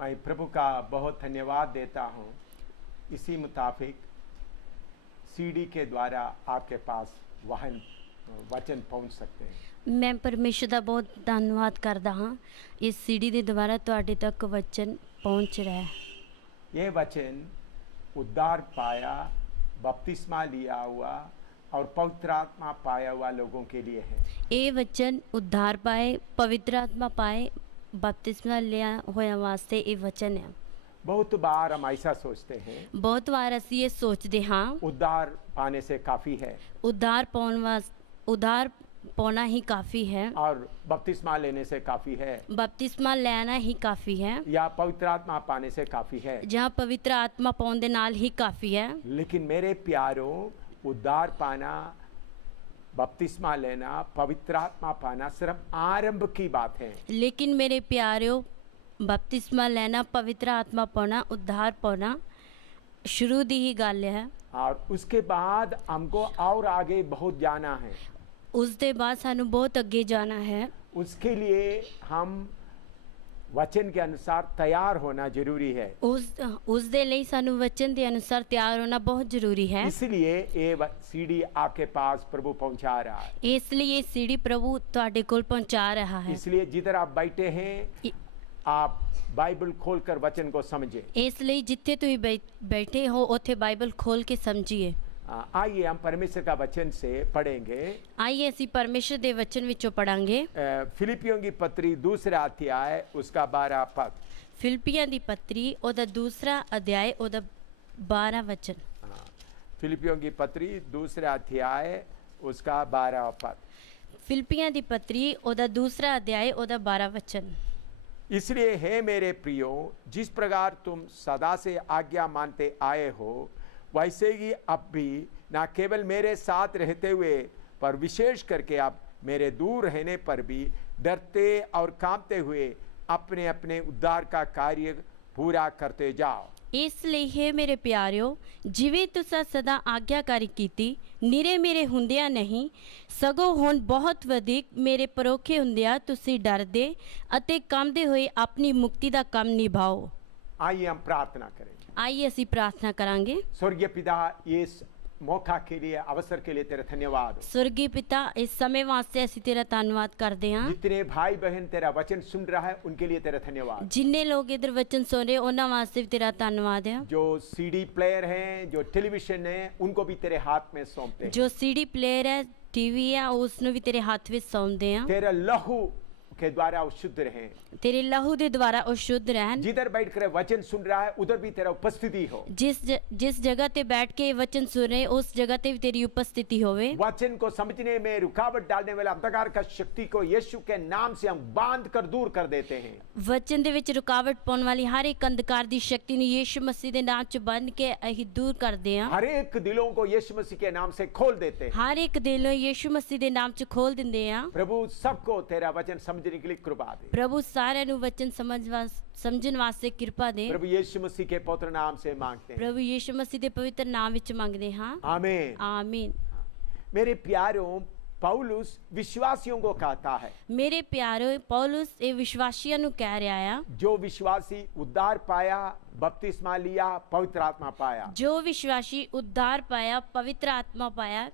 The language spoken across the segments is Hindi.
मैं प्रभु का बहुत धन्यवाद देता हूँ। इसी मुताबिक सीडी के द्वारा आपके पास वचन पहुँच सकते हैं। मैं परमेश्वर का बहुत धन्यवाद करता हाँ, इस सीडी के द्वारा तुहाडे तक वचन पहुँच रहा है। ये वचन उद्धार पाया, बपतिस्मा लिया हुआ और पवित्र आत्मा पाया हुआ लोगों के लिए है। ये वचन उद्धार पाए, पवित्र आत्मा पाए, बपतिस्मा लिया होया वास्ते ये वचन है। बहुत बार हम ऐसा सोचते हैं, बहुत बार असी ये सोचते हाँ, उद्धार पाने से काफ़ी है, उद्धार पाना ही काफ़ी है, और बपतिस्मा लेने से काफ़ी है, बपतिस्मा लेना ही काफ़ी है, या पवित्र आत्मा पाने से काफ़ी है, जहाँ पवित्र आत्मा पाने नाल ही काफ़ी है। लेकिन मेरे प्यारों, उद्धार पाना, बपतिस्मा लेना, पवित्र आत्मा पाना सिर्फ आरंभ की बात है। लेकिन मेरे प्यारों, बपतिस्मा लेना, पवित्र आत्मा पाना, उद्धार पाना शुरू दी ही गल है, और उसके बाद हमको और आगे बहुत जाना है। उसके बाद सानू बहुत अगे जाना है। उसके लिए हम वचन के अनुसार तैयार होना जरूरी है। उस दे लिए सानू वचन के अनुसार तैयार होना बहुत जरूरी है। इसलिए ये सीडी आपके पास प्रभु पहुंचा रहा है। इसलिए सीडी प्रभु तुहाडे कोल पहुंचा रहा है। इसलिए जिधर आप बैठे हैं आप बाइबल खोलकर वचन को समझे। इसलिए जिथे तुम बैठे हो उथे बाइबल खोल के समझिए। आइए हम परमेश्वर का वचन से पढ़ेंगे। आइए असी परमेश्वर दे वचन विचों पढ़ांगे। फिलिपियों की पत्री दूसरा अध्याय उसका 12 पद। फिलिपियां दी पत्री ओदा दूसरा अध्याय ओदा 12 वचन। फिलिपियों की पत्री दूसरा अध्याय उसका 12 पद। फिलिपियां दी पत्री ओदा दूसरा अध्याय ओदा 12 वचन। इसलिए हे मेरे प्रियो, जिस प्रकार तुम सदा से आज्ञा मानते आए हो, वैसे ही अब भी ना केवल मेरे साथ रहते हुए पर विशेष करके अब मेरे दूर रहने पर भी डरते और कांपते हुए अपने अपने उद्धार का कार्य पूरा करते जाओ। इसलिए हे मेरे प्यारिओ, जिवें तुसां सदा आज्ञाकारी कीती, निरे मेरे हुंदिया नहीं सगों हुण बहुत वधिक मेरे परोखे हुंदिया तुसीं डरदे अते कांपदे होए अपनी मुक्ति दा काम निभाओ। आइए हम प्रार्थना करें। आइए असी प्रार्थना करांगे। स्वर्गीय पिता, इस मौका के लिए, अवसर के लिए तेरा धन्यवाद। स्वर्गीय पिता, इस समय वास्ते असी तेरा धन्यवाद करते हैं। जितने भाई बहन तेरा वचन सुन रहा है उनके लिए तेरा धन्यवाद। जिन्ने लोग इधर वचन सुन रहे उन्हां वास्ते भी तेरा धन्यवाद है। जो सीडी प्लेयर हैं, जो टेलीविजन है, उनको भी तेरे हाथ में सौंपते हैं। जो सीडी प्लेयर है, टीवी है, उसनु भी तेरे हाथ में सौंपते हैं। तेरा लहू के द्वारा वो शुद्ध रहे, तेरे लहू के द्वारा वो शुद्ध रहन। जिधर बैठकर वचन सुन रहा है उधर भी तेरा उपस्थिति हो। जिस जगह ते बैठ के वचन सुन रहे उस जगह ते भी तेरी उपस्थिति होवे। वचन को समझने में रुकावट डालने वाला अंधकार का शक्ति को यीशु के नाम से हम बांध कर दूर कर देते हैं। वचन दे विच रुकावट पाने वाली हर एक अंधकार दी शक्ति ने यीशु मसीह दे नाम च बंद के अही दूर कर दे हैं। हर एक दिलों को यीशु मसीह के नाम से खोल देते हैं। हर एक दिलों यीशु मसीह दे नाम च खोल दिंदे हैं। प्रभु सबको तेरा वचन समझने के लिए कृपा दे। प्रभु सारे नु वचन समझन वास्ते कृपा दे। प्रभु यीशु मसीह के पवित्र नाम से मांगते हैं। प्रभु यीशु मसीह दे पवित्र नाम विच मांगदे हां। आमीन। आमीन। मेरे प्यारों, पौलुस विश्वासियों को कहता है। मेरे प्यारों, पौलुस ए विश्वासियों नु कह रहा है। जो विश्वासी उद्धार पाया, बपतिस्मा लिया, पवित्र आत्मा पाया। जो विश्वासी उद्धार पाया, पवित्र आत्मा पाया,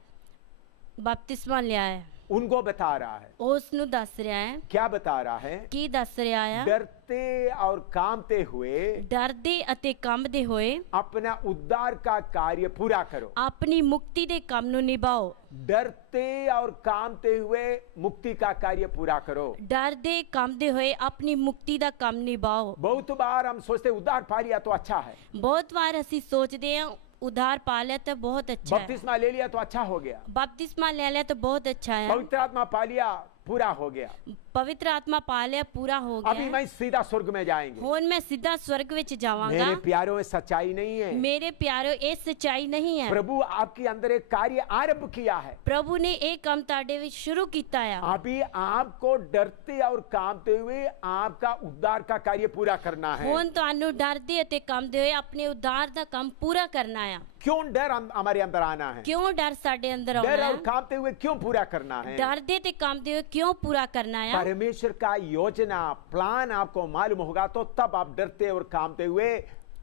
बपतिस्मा लिया है, उनको बता रहा है। उसनु दस रहा है। क्या बता रहा है? की दस रहा है? डरते और कांपते हुए, डरदे अते कांपदे हुए अपना उद्धार का कार्य पूरा करो। अपनी मुक्ति दे काम नु निभाओ। डरते और कांपते हुए मुक्ति का कार्य पूरा करो। डरदे कांपदे हुए अपनी मुक्ति दा काम निभाओ। बहुत बार हम सोचते उद्धार पा लिया तो अच्छा है। बहुत बार असी सोचते हैं उद्धार पा लिया तो बहुत अच्छा है। बपतिस्मा ले लिया तो अच्छा हो गया। बपतिस्मा ले लिया तो बहुत अच्छा है। पवित्र आत्मा पा लिया, पूरा हो गया। पवित्र आत्मा पा लिया, पूरा हो गया। अभी मैं सीधा स्वर्ग में जाएंगे। हुन मैं सीधा स्वर्ग विच जावांगा। मेरे प्यारों, ये सच्चाई नहीं है। मेरे प्यारों, ये सच्चाई नहीं है। प्रभु आपके अंदर एक कार्य आरंभ किया है। प्रभु ने एक काम ताड़े विच शुरू कीता है। अभी आपको डरते और कांपते हुए आपका उद्धार का कार्य पूरा करना है। हुन तुहानू डरदे अते कांपदे हुए अपने उद्धार दा काम पूरा करना है। क्यों डर हमारे अंदर आना है? ਕਿਉਂ ਡਰ ਸਾਡੇ ਅੰਦਰ डर ਆਉਣਾ और ਹੈ? कांपते हुए क्यों पूरा करना है? ਡਰਦੇ ਤੇ ਕੰਬਦੇ ਹੋਏ ਕਿਉਂ ਪੂਰਾ ਕਰਨਾ ਆ? परमेश्वर का योजना प्लान आपको मालूम होगा तो तब आप डरते और कांपते हुए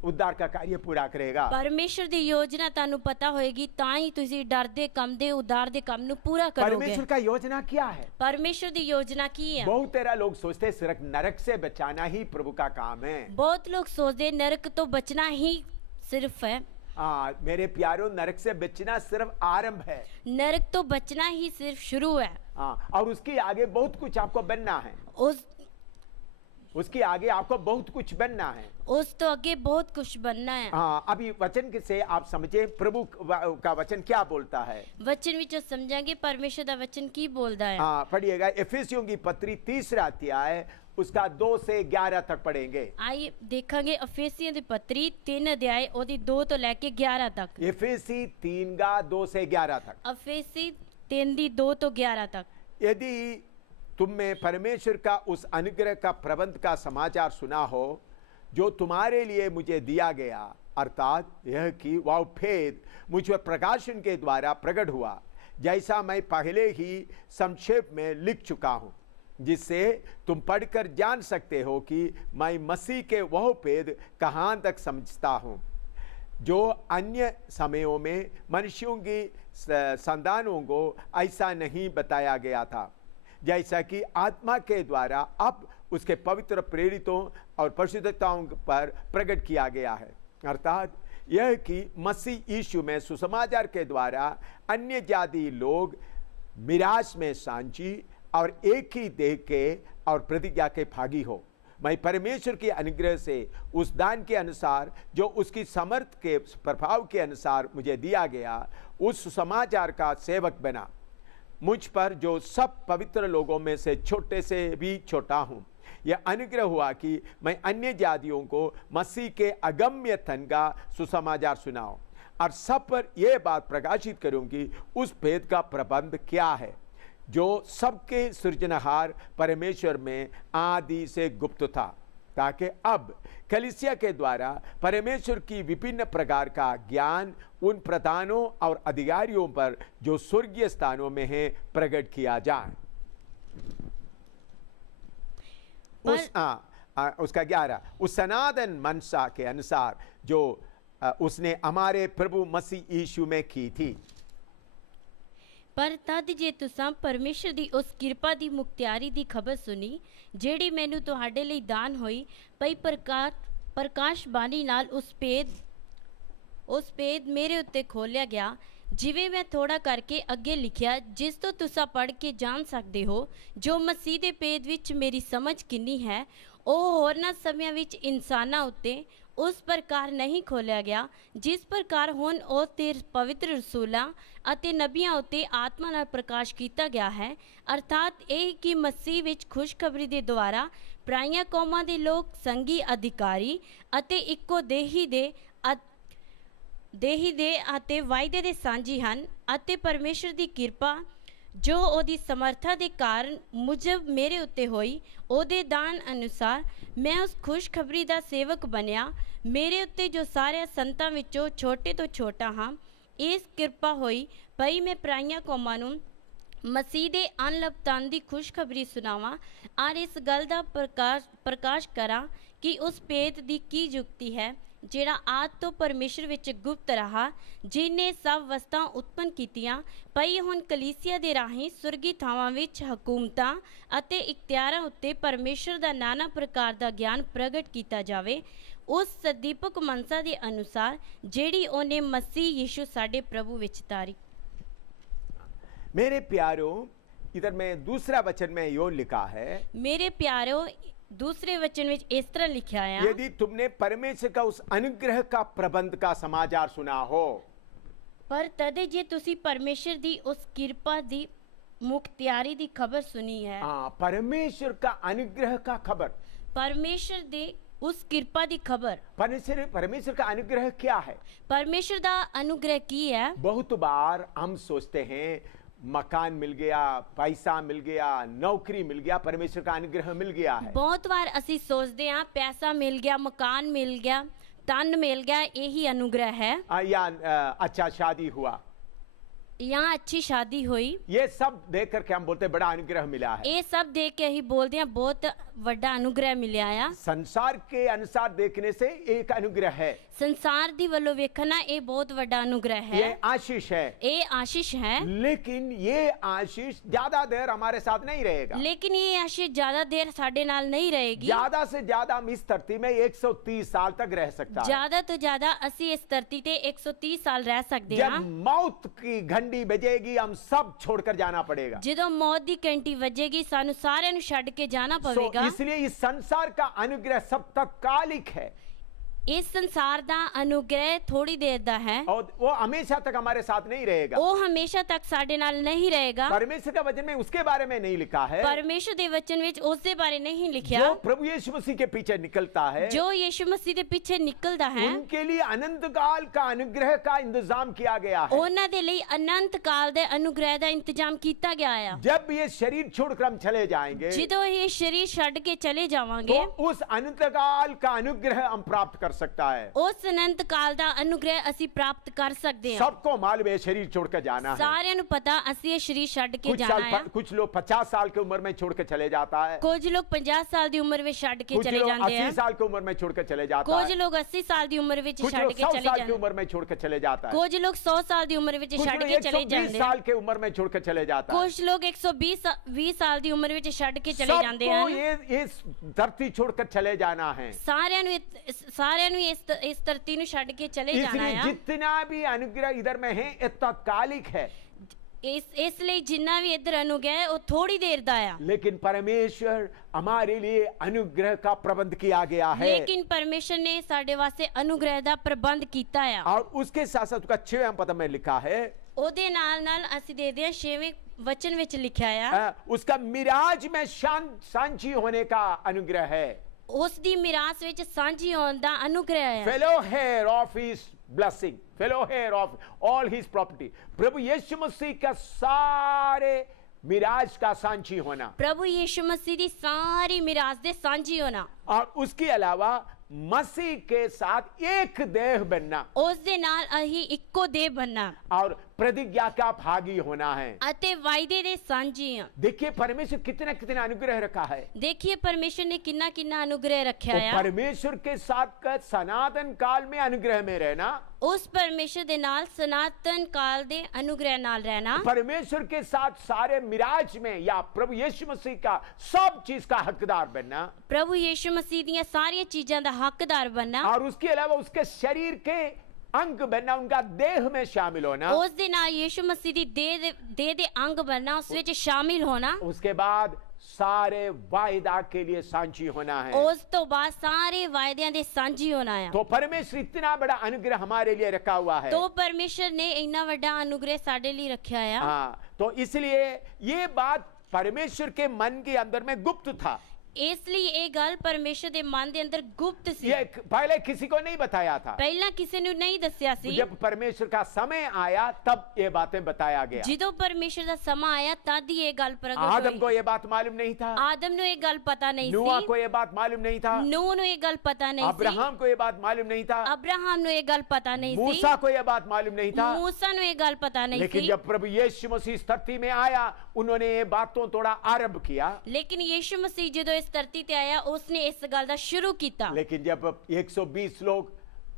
उद्धार का कार्य पूरा करेगा। ਪਰਮੇਸ਼ਰ ਦੀ ਯੋਜਨਾ ਤੁਹਾਨੂੰ ਪਤਾ ਹੋਏਗੀ ਤਾਂ ਹੀ ਤੁਸੀਂ ਡਰਦੇ ਕੰਬਦੇ ਉਦਾਰ ਦੇ ਕੰਮ ਨੂੰ ਪੂਰਾ ਕਰੋਗੇ। परमेश्वर का योजना क्या है? ਪਰਮੇਸ਼ਰ ਦੀ ਯੋਜਨਾ ਕੀ ਹੈ? बहुत तेरा लोग सोचते हैं सिर्फ नरक से बचाना ही प्रभु का काम है। ਬਹੁਤ ਲੋਕ ਸੋਚਦੇ ਨਰਕ ਤੋਂ ਬਚਣਾ ਹੀ ਸਿਰਫ ਹੈ। मेरे प्यारों, नरक से बचना सिर्फ आरंभ है। नरक तो बचना ही सिर्फ शुरू है। और उसके आगे बहुत कुछ आपको बनना है। उसके आगे आपको बहुत कुछ बनना है। उस तो आगे बहुत कुछ बनना है। अभी वचन से आप समझे प्रभु का वचन क्या बोलता है। वचन विच समझेंगे परमेश्वर का वचन की बोलता है। पढ़िएगा इफिसियों की पत्री 3 अध्याय उसका 2 से 11 तक पढ़ेंगे। आइए देखेंगे इफिसियों की पत्री 3 अध्याय ओदी 2 तो लेके 11 तक। इफिसी 3 का 2 से 11 तक। इफिसी 3 दी 2 तो 11 तक। यदि तुम में परमेश्वर का उस अनुग्रह का प्रबंध का समाचार सुना हो जो तुम्हारे लिए मुझे दिया गया, अर्थात यह कि वह भेद मुझ पर प्रकाशन के द्वारा प्रकट हुआ, जैसा मैं पहले ही संक्षेप में लिख चुका हूँ, जिससे तुम पढ़कर जान सकते हो कि मैं मसीह के वह भेद कहाँ तक समझता हूँ जो अन्य समयों में मनुष्यों की संतानों को ऐसा नहीं बताया गया था, जैसा कि आत्मा के द्वारा अब उसके पवित्र प्रेरितों और परिशुद्धताओं पर प्रकट किया गया है। अर्थात यह कि मसीह यीशु में सुसमाचार के द्वारा अन्य जाति लोग मिरास में सांची और एक ही देह के और प्रतिज्ञा के भागी हो। मैं परमेश्वर के अनुग्रह से उस दान के अनुसार जो उसकी समर्थ के प्रभाव के अनुसार मुझे दिया गया, उस समाचार का सेवक बना। मुझ पर जो सब पवित्र लोगों में से छोटे से भी छोटा हूँ, यह अनुग्रह हुआ कि मैं अन्य जातियों को मसीह के अगम्य धन का सुसमाचार सुनाऊं और सब पर यह बात प्रकाशित करूं कि उस भेद का प्रबंध क्या है जो सबके सृजनहार परमेश्वर में आदि से गुप्त था, ताकि अब कलीसिया के द्वारा परमेश्वर की विभिन्न प्रकार का ज्ञान उन प्रधानों और अधिकारियों पर जो स्वर्गीय स्थानों में है प्रकट किया जाए। उसका 11 उस सनातन मनसा के अनुसार जो उसने हमारे प्रभु मसीह यीशु में की थी। पर तद जे तुसां परमेश्वर दी उस किरपा दी मुख्तियारी दी खबर सुनी जेड़ी मैनू तुहाडे लई दान होई पई प्रकाश बानी नाल उस भेद मेरे उत्ते खोलिया गया, जिवें मैं थोड़ा करके अगे लिखिया, जिस तो तुसा पढ़ के जान सकते हो जो मसीह दे भेद विच मेरी समझ किन्नी है, ਉਹ ਹੋਰਨਾਂ ਸਮਿਆਂ ਵਿੱਚ ਇਨਸਾਨਾਂ ਉੱਤੇ ਉਸ ਪ੍ਰਕਾਰ ਨਹੀਂ ਖੋਲਿਆ ਗਿਆ ਜਿਸ ਪ੍ਰਕਾਰ ਹੁਣ ਉਹ ਤੇ ਪਵਿੱਤਰ ਰਸੂਲਾਂ ਅਤੇ ਨਬੀਆਂ ਉੱਤੇ ਆਤਮਾ ਨਾਲ ਪ੍ਰਕਾਸ਼ ਕੀਤਾ ਗਿਆ ਹੈ। ਅਰਥਾਤ ਇਹ ਕਿ ਮਸੀਹ ਵਿੱਚ ਖੁਸ਼ਖਬਰੀ ਦੇ ਦੁਆਰਾ ਪਰਾਈਆਂ ਕੌਮਾਂ ਦੇ ਲੋਕ ਸੰਗੀ ਅਧਿਕਾਰੀ ਅਤੇ ਇੱਕੋ ਦੇਹੀ ਦੇ ਅਤੇ ਵਾਅਦੇ ਦੇ ਸਾਂਝੀ ਹਨ ਅਤੇ ਪਰਮੇਸ਼ਰ ਦੀ ਕਿਰਪਾ जो ओदी समर्था दे कारण मुजब मेरे उत्ते होई ओदे दान अनुसार मैं उस खुशखबरी दा सेवक बनया। मेरे उत्ते जो सारे संतां विचों छोटे तो छोटा हाँ, इस किरपा होई भई मैं पराइयां कौमां नूं मसीह दे अनलपतान दी खुशखबरी सुनावां और इस गल दा प्रकाश करा कि उस भेद दी की जुक्ति है ਜਿਹੜਾ ਆਦ ਤੋਂ ਪਰਮੇਸ਼ਰ ਵਿੱਚ ਗੁਪਤ ਰਹਾ, ਜਿਨੇ ਸਭ ਵਸਤਾਂ ਉਤਪਨ ਕੀਤੀਆਂ ਪਈ ਹੁਣ ਕਲੀਸਿਆ ਦੇ ਰਾਹੀਂ ਸੁਰਗੀ ਥਾਵਾਂ ਵਿੱਚ ਹਕੂਮਤਾਂ ਅਤੇ ਇਖਤਿਆਰਾਂ ਉੱਤੇ ਪਰਮੇਸ਼ਰ ਦਾ ਨਾਨਾ ਪ੍ਰਕਾਰ ਦਾ ਗਿਆਨ ਪ੍ਰਗਟ ਕੀਤਾ ਜਾਵੇ ਉਸ ਸਦੀਪਕ ਮਨਸਾ ਦੇ ਅਨੁਸਾਰ ਜਿਹੜੀ ਉਹਨੇ ਮਸੀਹ ਯੀਸ਼ੂ ਸਾਡੇ ਪ੍ਰਭੂ ਵਿੱਚ ਤਾਰੀ। मेरे प्यारों, इधर में दूसरा वचन में यो लिखा है, मेरे प्यारों दूसरे वचन में इस तरह लिखा है, यदि तुमने परमेश्वर का उस अनुग्रह का प्रबंध का समाचार सुना हो, पर तदे जे तुसी परमेश्वर दी उस कृपा दी मुख्तियारी दी खबर सुनी है। परमेश्वर का अनुग्रह का खबर, परमेश्वर दी उस कृपा दी खबर। परमेश्वर का अनुग्रह क्या है? परमेश्वर दा अनुग्रह की है? बहुत बार हम सोचते हैं मकान मिल गया, पैसा मिल गया, नौकरी मिल गया, परमेश्वर का अनुग्रह मिल गया है। बहुत बार असी सोचते हैं पैसा मिल गया, मकान मिल गया, ਤਨ ਮਿਲ ਗਿਆ, ਇਹੀ ਅਨੁਗ੍ਰਹਿ ਹੈ। या अच्छा शादी हुआ, यहाँ अच्छी शादी हुई, ये सब देख करके हम बोलते हैं बड़ा अनुग्रह मिला है। ਇਹ ਸਭ ਦੇਖ ਕੇ ਅਸੀਂ ਬੋਲਦੇ ਹਾਂ ਬਹੁਤ ਵੱਡਾ ਅਨੁਗ੍ਰਹਿ ਮਿਲਿਆ ਆ। संसार के अनुसार देखने से एक अनुग्रह है, ਸੰਸਾਰ ਦੀ ਵੱਲੋਂ ਵੇਖਣਾ ਇਹ ਬਹੁਤ ਵੱਡਾ ਅਨੁਗ੍ਰਹਿ ये ਹੈ, आशीष है। ਇਹ ਆਸ਼ੀष ਹੈ। लेकिन ये आशीष ज्यादा देर हमारे साथ नहीं रहेगा। ਲੇਕਿन ਇਹ ਆਸ਼ੀष ਜ਼ਿਆਦਾ ਦੇਰ ਸਾਡੇ ਨਾਲ ਨਹੀਂ ਰਹੇਗੀ। ज्यादा से ज्यादा हम इस धरती में 130 साल तक रह सकता है। ਜ਼ਿਆਦਾ ਤੋਂ ਜ਼ਿਆਦਾ ਅਸੀਂ ਇਸ ਧਰਤੀ ਤੇ 130 ਸਾਲ ਰਹਿ ਸਕਦੇ ਹਾਂ। जब मौत की घंटी बजेगी हम सब छोड़कर जाना पड़ेगा। ਜਦੋਂ ਮੌਤ ਦੀ ਘੰਟੀ ਵੱਜੇਗੀ ਸਾਨੂੰ ਸਾਰਿਆਂ ਨੂੰ ਛੱਡ ਕੇ ਜਾਣਾ ਪਵੇਗਾ। इसलिए इस संसार का अनुग्रह सब तत्कालिक है ਇਸ ਸੰਸਾਰ ਦਾ ਅਨੁਗ੍ਰਹਿ ਥੋੜੀ ਦੇਰ ਦਾ ਹੈ, और वो हमेशा तक हमारे साथ नहीं रहेगा। ਉਹ ਹਮੇਸ਼ਾ ਤੱਕ ਸਾਡੇ ਨਾਲ ਨਹੀਂ ਰਹੇਗਾ। परमेश्वर का वचन में उसके बारे में नहीं लिखा है। ਪਰਮੇਸ਼ਰ ਦੇ ਵਚਨ ਵਿੱਚ ਉਸ ਦੇ ਬਾਰੇ ਨਹੀਂ ਲਿਖਿਆ। जो प्रभु यीशु मसीह के पीछे निकलता है ਜੋ ਯਿਸੂ ਮਸੀਹ ਦੇ ਪਿੱਛੇ ਨਿਕਲਦਾ ਹੈ उनके लिए अनंत काल का अनुग्रह का इंतजाम किया गया है। ਉਹਨਾਂ ਦੇ ਲਈ ਅਨੰਤ ਕਾਲ ਦੇ ਅਨੁਗ੍ਰਹਿ ਦਾ ਇੰਤਜ਼ਾਮ ਕੀਤਾ ਗਿਆ ਆ। जब ये शरीर छोड़कर हम चले जाएंगे ਜਦੋਂ ਇਹ ਸਰੀਰ ਛੱਡ ਕੇ ਚਲੇ तो ਜਾਵਾਂਗੇ उस अनंत काल का अनुग्रह हम प्राप्त कर सकता है। ਉਸ ਅਨੰਤ ਕਾਲ ਦਾ ਅਨੁਗ੍ਰਹਿ ਅਸੀਂ ਪ੍ਰਾਪਤ ਕਰ ਸਕਦੇ ਹਾਂ। सबको मालूम है शरीर छोड़कर जाना है। ਸਾਰਿਆਂ ਨੂੰ ਪਤਾ ਅਸੀਂ ਇਹ ਸਰੀਰ ਛੱਡ ਕੇ कुछ ਜਾਣਾ ਹੈ। कुछ लोग 50 साल की उम्र में छोड़कर चले जाता है, ਕੁਝ ਲੋਕ 50 ਸਾਲ ਦੀ ਉਮਰ ਵਿੱਚ ਛੱਡ ਕੇ कुछ ਚਲੇ लोग ਜਾਂਦੇ 80 ਆ। साल की उम्र में छोड़कर चले जाता ਕੁਝ है, ਲੋਕ 80 ਸਾਲ ਦੀ ਉਮਰ ਵਿੱਚ कुछ ਛੱਡ लोग ਕੇ 100 ਚਲੇ साल की ਜਾਂਦੇ उम्र में छोड़कर चले जाता है, ਕੁਝ ਲੋਕ 100 ਸਾਲ ਦੀ ਉਮਰ ਵਿੱਚ कुछ ਛੱਡ लोग ਕੇ ਚਲੇ 120 ਜਾਂਦੇ साल के उम्र में छोड़कर चले जाता है। ਕੁਝ ਲੋਕ 120 ਸਾਲ ਦੀ ਉਮਰ ਵਿੱਚ ਛੱਡ ਕੇ ਚਲੇ ਜਾਂਦੇ सबको ਹਨ। ये धरती छोड़कर चले जाना है। ਸਾਰਿਆਂ ਨੂੰ ਇਸ ਧਰਤੀ ਨੂੰ ਛੱਡ ਕੇ ਚਲੇ ਜਾਣਾ इसलिए ਆ। जितना भी अनुग्रह इधर में है ये तात्कालिक है, ਇਸ ਲਈ ਜਿੰਨਾ ਵੀ ਇੱਧਰ ਅਨੁਗ੍ਰਹਿ ਹੈ ਉਹ ਥੋੜੀ ਦੇਰ ਦਾ ਆ। लेकिन परमेश्वर हमारे लिए अनुग्रह का प्रबंध किया गया है। ਲੇਕਿਨ ਪਰਮੇਸ਼ਰ ਨੇ ਸਾਡੇ ਵਾਸਤੇ ਅਨੁਗ੍ਰਹਿ ਦਾ ਪ੍ਰਬੰਧ ਕੀਤਾ ਆ। और उसके साथ साथ उसका 6वें पद में लिखा है ਉਹਦੇ ਨਾਲ ਅਸੀਂ ਦੇਖਦੇ ਹਾਂ 6ਵੇਂ ਵਚਨ ਵਿੱਚ ਲਿਖਿਆ ਆ उसका मिराज में सांझी होने का अनुग्रह है। ਉਸ ਦੀ ਮਿਰਾਸ ਵਿੱਚ ਸਾਂਝੀ ਹੋਣ ਦਾ ਅਨੁਗ੍ਰਹਿ ਹੈ। Fellow heir of his blessing, fellow heir of all his property. प्रभु यीशु मसीह का सारे मिराज का सांझी होना ਪ੍ਰਭੂ ਯੀਸ਼ੂ ਮਸੀਹ ਦੀ ਸਾਰੀ ਮਿਰਾਸ ਦੇ ਸਾਂਝੀ ਹੋਣਾ, और उसके अलावा मसीह के साथ एक देह बनना ਉਸ ਦੇ ਨਾਲ ਅਸੀਂ ਇੱਕੋ ਦੇਹ ਬਣਨਾ और प्रतिज्ञा का भागी होना है। ਅਤੇ ਵਾਅਦੇ ਦੇ ਸਾਂਝੀ ਆ। देखिए परमेश्वर कितना कितना अनुग्रह रखा है। ਦੇਖੀਏ ਪਰਮੇਸ਼ਰ ਨੇ ਕਿੰਨਾ ਕਿੰਨਾ ਅਨੁਗ੍ਰਹਿ ਰੱਖਿਆ तो ਆ। परमेश्वर के साथ का सनातन काल में अनुग्रह में रहना, ਉਸ ਪਰਮੇਸ਼ਰ ਦੇ ਨਾਲ ਸਨਾਤਨ ਕਾਲ ਦੇ ਅਨੁਗ੍ਰਹਿ ਨਾਲ ਰਹਿਣਾ, परमेश्वर के साथ सारे मिराज में या प्रभु यीशु मसीह का सब चीज का हकदार बनना ਪ੍ਰਭੂ ਯੀਸ਼ੂ ਮਸੀਹ ਦੀਆਂ ਸਾਰੀਆਂ ਚੀਜ਼ਾਂ ਦਾ ਹੱਕਦਾਰ ਬਣਨਾ, और उसके अलावा उसके शरीर के अंग बनना, उनका देह में शामिल होना। ਉਸ ਦੇ ਨਾਲ ਯੀਸ਼ੂ ਮਸੀਹ ਦੀ ਦੇਹ ਦੇ ਅੰਗ ਬਣਨਾ, ਉਸ ਵਿੱਚ ਸ਼ਾਮਿਲ ਹੋਣਾ, उसके बाद सारे वायदा के लिए सांझी होना है। ਉਸ ਤੋਂ ਬਾਅਦ ਸਾਰੇ ਵਾਅਦਿਆਂ ਦੇ ਸਾਂਝੀ ਹੋਣਾ ਆ। तो परमेश्वर इतना बड़ा अनुग्रह हमारे लिए रखा हुआ है। तो ਪਰਮੇਸ਼ਰ ਨੇ ਇੰਨਾ ਵੱਡਾ ਅਨੁਗ੍ਰਹਿ ਸਾਡੇ ਲਈ ਰੱਖਿਆ ਆ। हाँ, तो इसलिए ये बात परमेश्वर के मन के अंदर में गुप्त था। ਇਸ ਲਈ ਇਹ ਗੱਲ ਪਰਮੇਸ਼ਰ ਦੇ ਮਨ ਦੇ ਅੰਦਰ ਗੁਪਤ ਸੀ, ये पहले किसी को नहीं बताया था। ਪਹਿਲਾਂ ਕਿਸੇ ਨੂੰ ਨਹੀਂ ਦੱਸਿਆ ਸੀ। जब परमेश्वर का समय आया तब ये बातें बताया गया। ਜਦੋਂ ਪਰਮੇਸ਼ਰ ਦਾ ਸਮਾਂ ਆਇਆ ਤਦ ਹੀ ਇਹ ਗੱਲ ਪ੍ਰਗਟ आदम को ਹੋਈ। ये बात मालूम नहीं था, ਆਦਮ ਨੂੰ ਇਹ ਗੱਲ ਪਤਾ ਨਹੀਂ नूह ਸੀ, को ये बात मालूम नहीं था, ਨੂਹ ਨੂੰ ਇਹ ਗੱਲ ਪਤਾ ਨਹੀਂ ਸੀ, अब्राहम को ये बात मालूम नहीं था, ਅਬਰਾਹਮ ਨੂੰ ਇਹ ਗੱਲ ਪਤਾ ਨਹੀਂ ਸੀ, मूसा को ये बात मालूम नहीं था। मूसा ਨੂੰ ਇਹ ਗੱਲ ਪਤਾ ਨਹੀਂ लेकिन ਸੀ। जब प्रभु यीशु मसीह इस धरती में आया उन्होंने ये बातों थोड़ा आरंभ किया। ਲੇਕਿਨ ਯੀਸ਼ੂ ਮਸੀਹ ਜਦੋਂ ਇਸ ਧਰਤੀ ਤੇ ਆਇਆ ਉਸਨੇ ਇਸ ਗੱਲ ਦਾ ਸ਼ੁਰੂ ਕੀਤਾ। लेकिन जब 120 लोग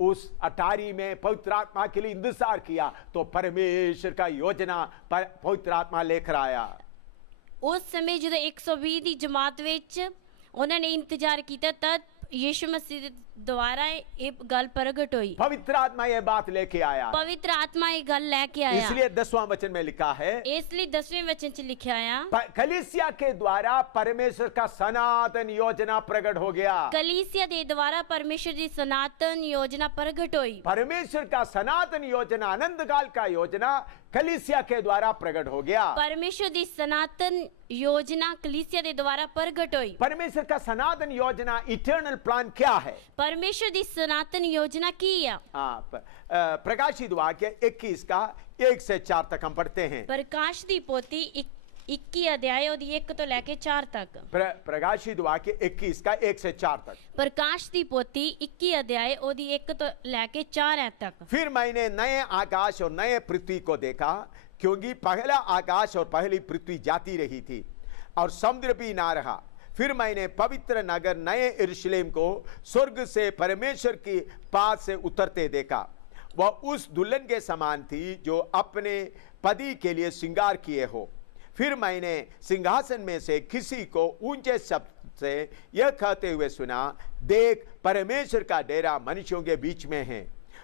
उस अटारी में पवित्र आत्मा के लिए इंतजार किया तो परमेश्वर का योजना पवित्र आत्मा लेकर आया। ਉਸ ਸਮੇਂ ਜਦੋਂ 120 ਦੀ ਜਮਾਤ ਵਿੱਚ ਉਹਨਾਂ ਨੇ ਇੰਤਜ਼ਾਰ ਕੀਤਾ ਤਦ ਯੀਸ਼ੂ ਮਸੀਹ ਦੇ ਦੁਆਰਾ ਇਹ ਗੱਲ ਪ੍ਰਗਟ ਹੋਈ। पवित्र आत्मा ये बात लेके आया। ਪਵਿੱਤਰ ਆਤਮਾ ਇਹ ਗੱਲ ਲੈ ਕੇ ਆਇਆ। इसलिए 10वां वचन में लिखा है, ਇਸ ਲਈ 10ਵੇਂ ਵਚਨ ਚ ਲਿਖਿਆ ਆ कलीसिया के द्वारा परमेश्वर का सनातन योजना प्रकट हो गया। ਕਲੀਸਿया ਦੇ ਦੁਆਰਾ ਪਰਮੇਸ਼ਰ ਦੀ ਸਨਾਤਨ ਯੋਜਨਾ ਪ੍ਰਗਟ ਹੋਈ। परमेश्वर का सनातन योजना, अनंत काल का योजना कलीसिया के द्वारा प्रकट हो गया। ਪਰਮੇਸ਼ਰ ਦੀ ਸਨਾਤਨ योजना कलीसिया ਦੇ ਦੁਆਰਾ ਪ੍ਰਗਟ ਹੋਈ। परमेश्वर का सनातन योजना, इटर्नल प्लान क्या है? परमेश्वर ਦੀ सनातन योजना ਕੀ ਆ? प्रकाशित वाक्य 21 का 1 से 4 तक हम पढ़ते हैं। प्रकाश ਦੀ ਪੋਥੀ 21 ਅਧਿਆਇ ਉਹਦੀ 1 ਤੋਂ ਲੈ ਕੇ 4 ਤੱਕ। प्रकाशित वाक्य 21 का 1 से 4 तक। ਪ੍ਰਕਾਸ਼ ਦੀ ਪੋਥੀ 21 ਅਧਿਆਇ ਉਹਦੀ 1 ਤੋਂ ਲੈ ਕੇ 4 ਐਤ ਤੱਕ। फिर मैंने नए आकाश और नए पृथ्वी को देखा, क्योंकि पहला आकाश और पहली पृथ्वी जाती रही थी और समुद्र भी ना रहा। फिर मैंने पवित्र नगर नए यरूशलेम को स्वर्ग से परमेश्वर की पास से उतरते देखा। वह उस दुल्हन के समान थी जो अपने पति के लिए श्रृंगार किए हो। फिर मैंने सिंहासन में से किसी को ऊंचे शब्द से यह कहते हुए सुना, देख परमेश्वर का डेरा मनुष्यों के बीच में है।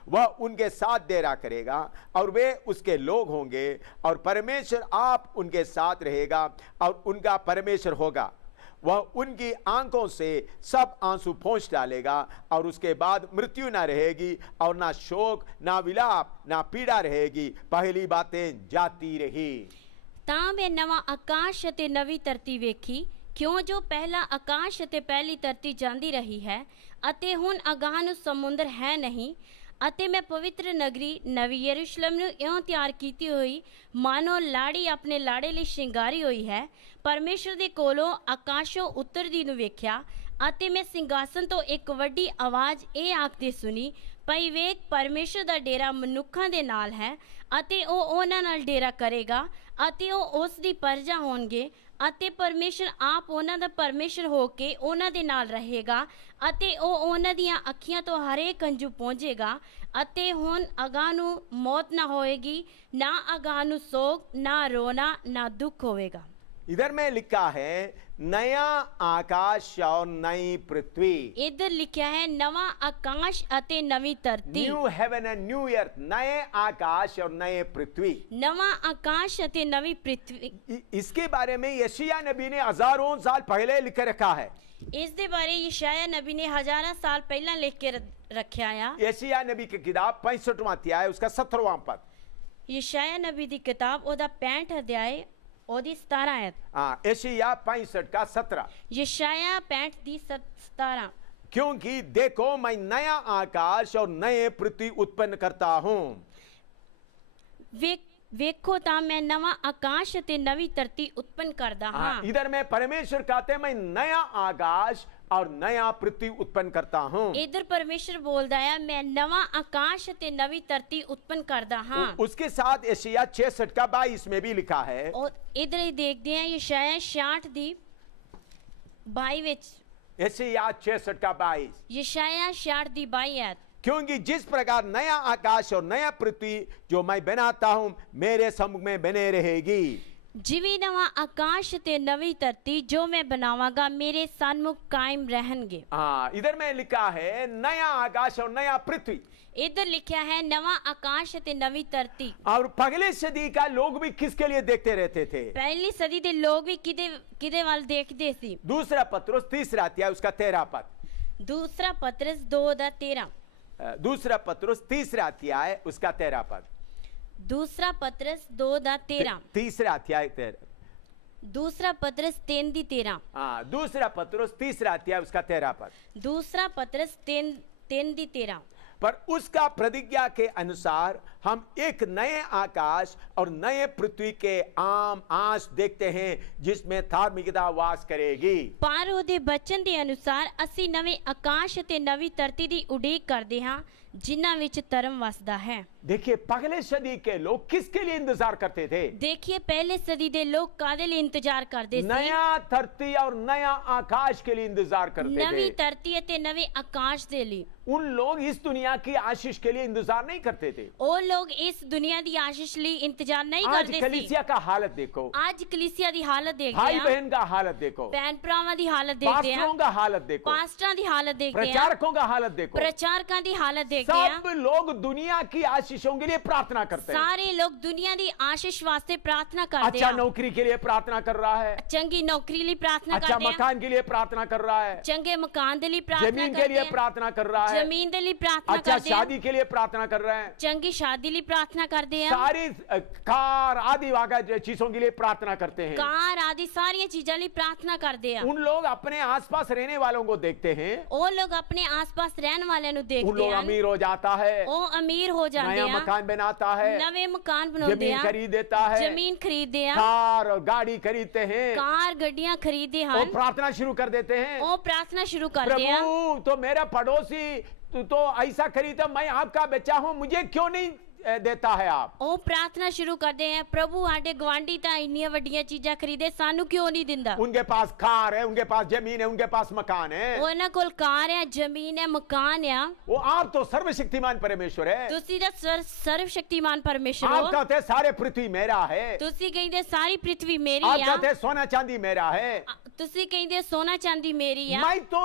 वह उनके साथ डेरा करेगा और वे उसके लोग होंगे और परमेश्वर आप उनके साथ रहेगा और उनका परमेश्वर होगा। वह उनकी आंखों से सब आंसू पोंछ डालेगा और उसके बाद मृत्यु ना रहेगी और ना शोक ना विलाप ना पीड़ा रहेगी, पहली बातें जाती रही। ਤਾਂ ਮੈਂ ਨਵਾਂ ਆਕਾਸ਼ ਅਤੇ ਨਵੀਂ ਧਰਤੀ ਵੇਖੀ, ਕਿਉਂ ਜੋ ਪਹਿਲਾ ਆਕਾਸ਼ ਅਤੇ ਪਹਿਲੀ ਧਰਤੀ ਜਾਂਦੀ ਰਹੀ ਹੈ ਅਤੇ ਹੁਣ ਅਗਾਂਹ ਨੂੰ ਸਮੁੰਦਰ ਹੈ ਨਹੀਂ। ਅਤੇ ਮੈਂ ਪਵਿੱਤਰ ਨਗਰੀ ਨਵੀਂ ਯਰੂਸ਼ਲਮ ਨੂੰ ਇਉਂ ਤਿਆਰ ਕੀਤੀ ਹੋਈ ਮਾਨੋ ਲਾੜੀ ਆਪਣੇ ਲਾੜੇ ਲਈ ਸ਼ਿੰਗਾਰੀ ਹੋਈ ਹੈ, ਪਰਮੇਸ਼ਰ ਦੇ ਕੋਲੋਂ ਆਕਾਸ਼ੋਂ ਉਤਰਦੀ ਨੂੰ ਵੇਖਿਆ। ਅਤੇ ਮੈਂ ਸਿੰਘਾਸਨ ਤੋਂ ਇੱਕ ਵੱਡੀ ਆਵਾਜ਼ ਇਹ ਆਖਦੀ ਸੁਣੀ, ਭਈ ਵੇਖ ਪਰਮੇਸ਼ਰ ਦਾ ਡੇਰਾ ਮਨੁੱਖਾਂ ਦੇ ਨਾਲ ਹੈ ਅਤੇ ਉਹ ਉਹਨਾਂ ਨਾਲ ਡੇਰਾ ਕਰੇਗਾ ਅਤੇ ਉਹ ਉਸ ਦੀ ਪਰਜਾ ਹੋਣਗੇ ਅਤੇ ਪਰਮੇਸ਼ਰ ਆਪ ਉਹਨਾਂ ਦਾ ਪਰਮੇਸ਼ਰ ਹੋ ਕੇ ਉਹਨਾਂ ਦੇ ਨਾਲ ਰਹੇਗਾ ਅਤੇ ਉਹ ਉਹਨਾਂ ਦੀਆਂ ਅੱਖੀਆਂ ਤੋਂ ਹਰੇਕ ਹੰਝੂ ਪਹੁੰਚੇਗਾ ਅਤੇ ਹੁਣ ਅਗਾਂਹ ਨੂੰ ਮੌਤ ਨਾ ਹੋਏਗੀ, ਨਾ ਅਗਾਂਹ ਨੂੰ ਸੋਗ, ਨਾ ਰੋਣਾ, ਨਾ ਦੁੱਖ ਹੋਵੇਗਾ। इधर में लिखा है नया आकाश और नई पृथ्वी। इधर लिखा है नवा आकाश अते नवी धरती। न्यू हेवन एंड न्यू अर्थ, नए आकाश और नए पृथ्वी। नवा आकाश अते नवी पृथ्वी। इसके बारे में यशायाह नबी ने हजारों साल पहले लिख रखा है। इस दे बारे यशायाह नबी ने हजारों साल पहला लिख के रखा है। यशायाह नबी की किताब 65वां अध्याय उसका 17वां पद। यशायाह नबी की किताब ओदा 65 अध्याय ओदी 17 आयत। यशायाह 65 का 17। यशायाह 65 दी 17। क्योंकि देखो मैं नया आकाश और नए पृथ्वी उत्पन्न करता हूं। ਵੇਖੋ ਤਾਂ ਮੈਂ ਨਵਾਂ ਆਕਾਸ਼ ਅਤੇ ਨਵੀਂ ਧਰਤੀ ਉਤਪਨ ਕਰਦਾ ਹਾਂ। इधर में परमेश्वर कहते हैं मैं नया आकाश और नया पृथ्वी उत्पन्न करता हूं। इधर परमेश्वर बोलता है मैं नवा आकाश ਅਤੇ ਨਵੀਂ ਧਰਤੀ ਉਤਪਨ ਕਰਦਾ ਹਾਂ। उसके साथ यशायाह 66 का 22 में भी लिखा है। और इधर ही देखते हैं यशायाह 66 ਦੀ 22 ਵਿੱਚ। यशायाह 66 का 22। यशायाह 66 ਦੀ 22 आयत। क्योंकि जिस प्रकार नया आकाश और नया पृथ्वी जो मैं बनाता हूं मेरे सम्मुख में बने रहेगी। ਜਿਵੇਂ ਨਵਾਂ ਆਕਾਸ਼ ਤੇ ਨਵੀਂ ਧਰਤੀ ਜੋ ਮੈਂ ਬਣਾਵਾਂਗਾ ਮੇਰੇ ਸਨਮੁਖ ਕਾਇਮ ਰਹਿਣਗੇ। इधर में लिखा है नया आकाश और नया पृथ्वी। इधर लिखा है नवा आकाश ते नवी धरती। और पहले सदी का लोग भी किसके लिए देखते रहते थे? पहली सदी दे लोग भी किदे वाल देखते सी। दूसरा पत्रस 3 अध्याय उसका 13 पद। दूसरा पत्रस 2:13। दूसरा पत्रस 3 अध्याय उसका 13 पद। दूसरा पत्रस 2:13। तीसरा अध्याय 13। दूसरा पत्रस 3:13। दूसरा पत्रस 3 अध्याय उसका 13 पद। दूसरा पत्रस 3:13। पर उसका प्रतिज्ञा के अनुसार हम एक नए आकाश और नए पृथ्वी के आम आंच देखते हैं जिसमें धार्मिकता वास करेगी। पर ਉਹਦੇ ਬਚਨ ਦੇ ਅਨੁਸਾਰ ਅਸੀਂ ਨਵੇਂ ਆਕਾਸ਼ ਅਤੇ ਨਵੀਂ ਧਰਤੀ ਦੀ ਉਡੀਕ ਕਰਦੇ ਹਾਂ जिन्हां विच धर्म वसदा है। देखिए पहले सदी के लोग किसके लिए इंतजार करते थे? देखिए पहले सदी दे लोग कादे लिए इंतजार करते थे? नया धरती और नया आकाश के लिए इंतजार करते थे। नवी धरती अते नवे आकाश दे लिए। उन लोग इस दुनिया की आशीष के लिए इंतजार नहीं करते थे। वो लोग इस दुनिया दी आशीष लिए इंतजार नहीं करते थे। आज कलीसिया का हालत देखो। आज कलीसिया दी हालत देखते भाई हैं। बहन का हालत देखो। बहन भरावां दी हालत देखते हैं। पास्टरों का हालत देखो। पास्टरां दी हालत देखते हैं। प्रचारकों का हालत देखो। प्रचारकां दी हालत देखते हैं। सब लोग दुनिया की आशीषों के लिए प्रार्थना करते हैं। सारे लोग दुनिया दी आशीष वास्ते प्रार्थना करते हैं। अच्छा नौकरी के लिए प्रार्थना कर रहा है। चंगी नौकरी लिए प्रार्थना करते हैं। अच्छा मकान के लिए प्रार्थना कर रहा है। चंगे मकान के लिए प्रार्थना जमीन के लिए प्रार्थना कर रहा है। जमीन के लिए प्रार्थना अच्छा करते हैं। शादी के लिए प्रार्थना कर रहे हैं। चंगी शादी ਕਾਦੀ ਲਈ ਪ੍ਰਾਰਥਨਾ ਕਰਦੇ ਆ सारी कार आदि वगैरह चीजों के लिए प्रार्थना करते हैं। ਕਾਰ ਆਦि ਸਾਰੀਆਂ ਚੀਜ਼ਾਂ ਲਈ ਪ੍ਰਾਰਥਨਾ ਕਰਦੇ ਆ उन लोग अपने आसपास रहने वालों को देखते हैं, ਉਹ ਲੋਕ ਆਪਣੇ ਆਸ-ਪਾਸ ਰਹਿਣ ਵਾਲਿਆਂ ਨੂੰ उन ਦੇਖਦੇ लोग ਹਨ अमीर हो जाता है, ਉਹ ਅਮੀਰ ਹੋ ਜਾਂਦੇ नया ਆ मकान बनाता है, ਨਵੇਂ ਮਕਾਨ ਬਣਾਉਂਦੇ जमीन ਆ खरीद देता है, ਜ਼ਮੀਨ ਖਰੀਦਦੇ ਆ कार और गाड़ी खरीदते हैं ਕਾਰ ਗੱਡੀਆਂ ਖਰੀਦਦੇ और ਹਨ प्रार्थना शुरू कर देते हैं, ਉਹ ਪ੍ਰਾਰਥਨਾ ਸ਼ੁਰੂ ਕਰਦੇ ਆ प्रभु तो मेरा पड़ोसी तू तो ऐसा खरीदा, मैं आपका बच्चा हूं, मुझे क्यों नहीं देता है आप? ਉਹ ਪ੍ਰਾਰਥਨਾ ਸ਼ੁਰੂ ਕਰਦੇ ਆ ਪ੍ਰਭੂ ਸਾਡੇ ਗਵਾਂਢੀ ਤਾਂ ਇੰਨੀਆਂ ਵੱਡੀਆਂ ਚੀਜ਼ਾਂ ਖਰੀਦੇ ਸਾਨੂੰ ਕਿਉਂ ਨਹੀਂ ਦਿੰਦਾ उनके पास कार है, उनके पास जमीन है, उनके पास मकान है, ਉਹਨਾਂ ਕੋਲ ਕਾਰ ਆ ਜ਼ਮੀਨ ਹੈ ਮਕਾਨ ਆ वो आप तो सर्वशक्तिमान परमेश्वर है, ਤੁਸੀਂ ਤਾਂ ਸਰਵ ਸ਼ਕਤੀਮਾਨ ਪਰਮੇਸ਼ਰ आप ਹੋ कहते सारे पृथ्वी मेरा है, ਤੁਸੀਂ ਕਹਿੰਦੇ ਸਾਰੀ ਪ੍ਰਿਥਵੀ ਮੇਰੀ आप ਆ कहते सोना चांदी मेरा है, ਤੁਸੀਂ ਕਹਿੰਦੇ ਸੋਨਾ ਚਾਂਦੀ ਮੇਰੀ ਆ मैं तो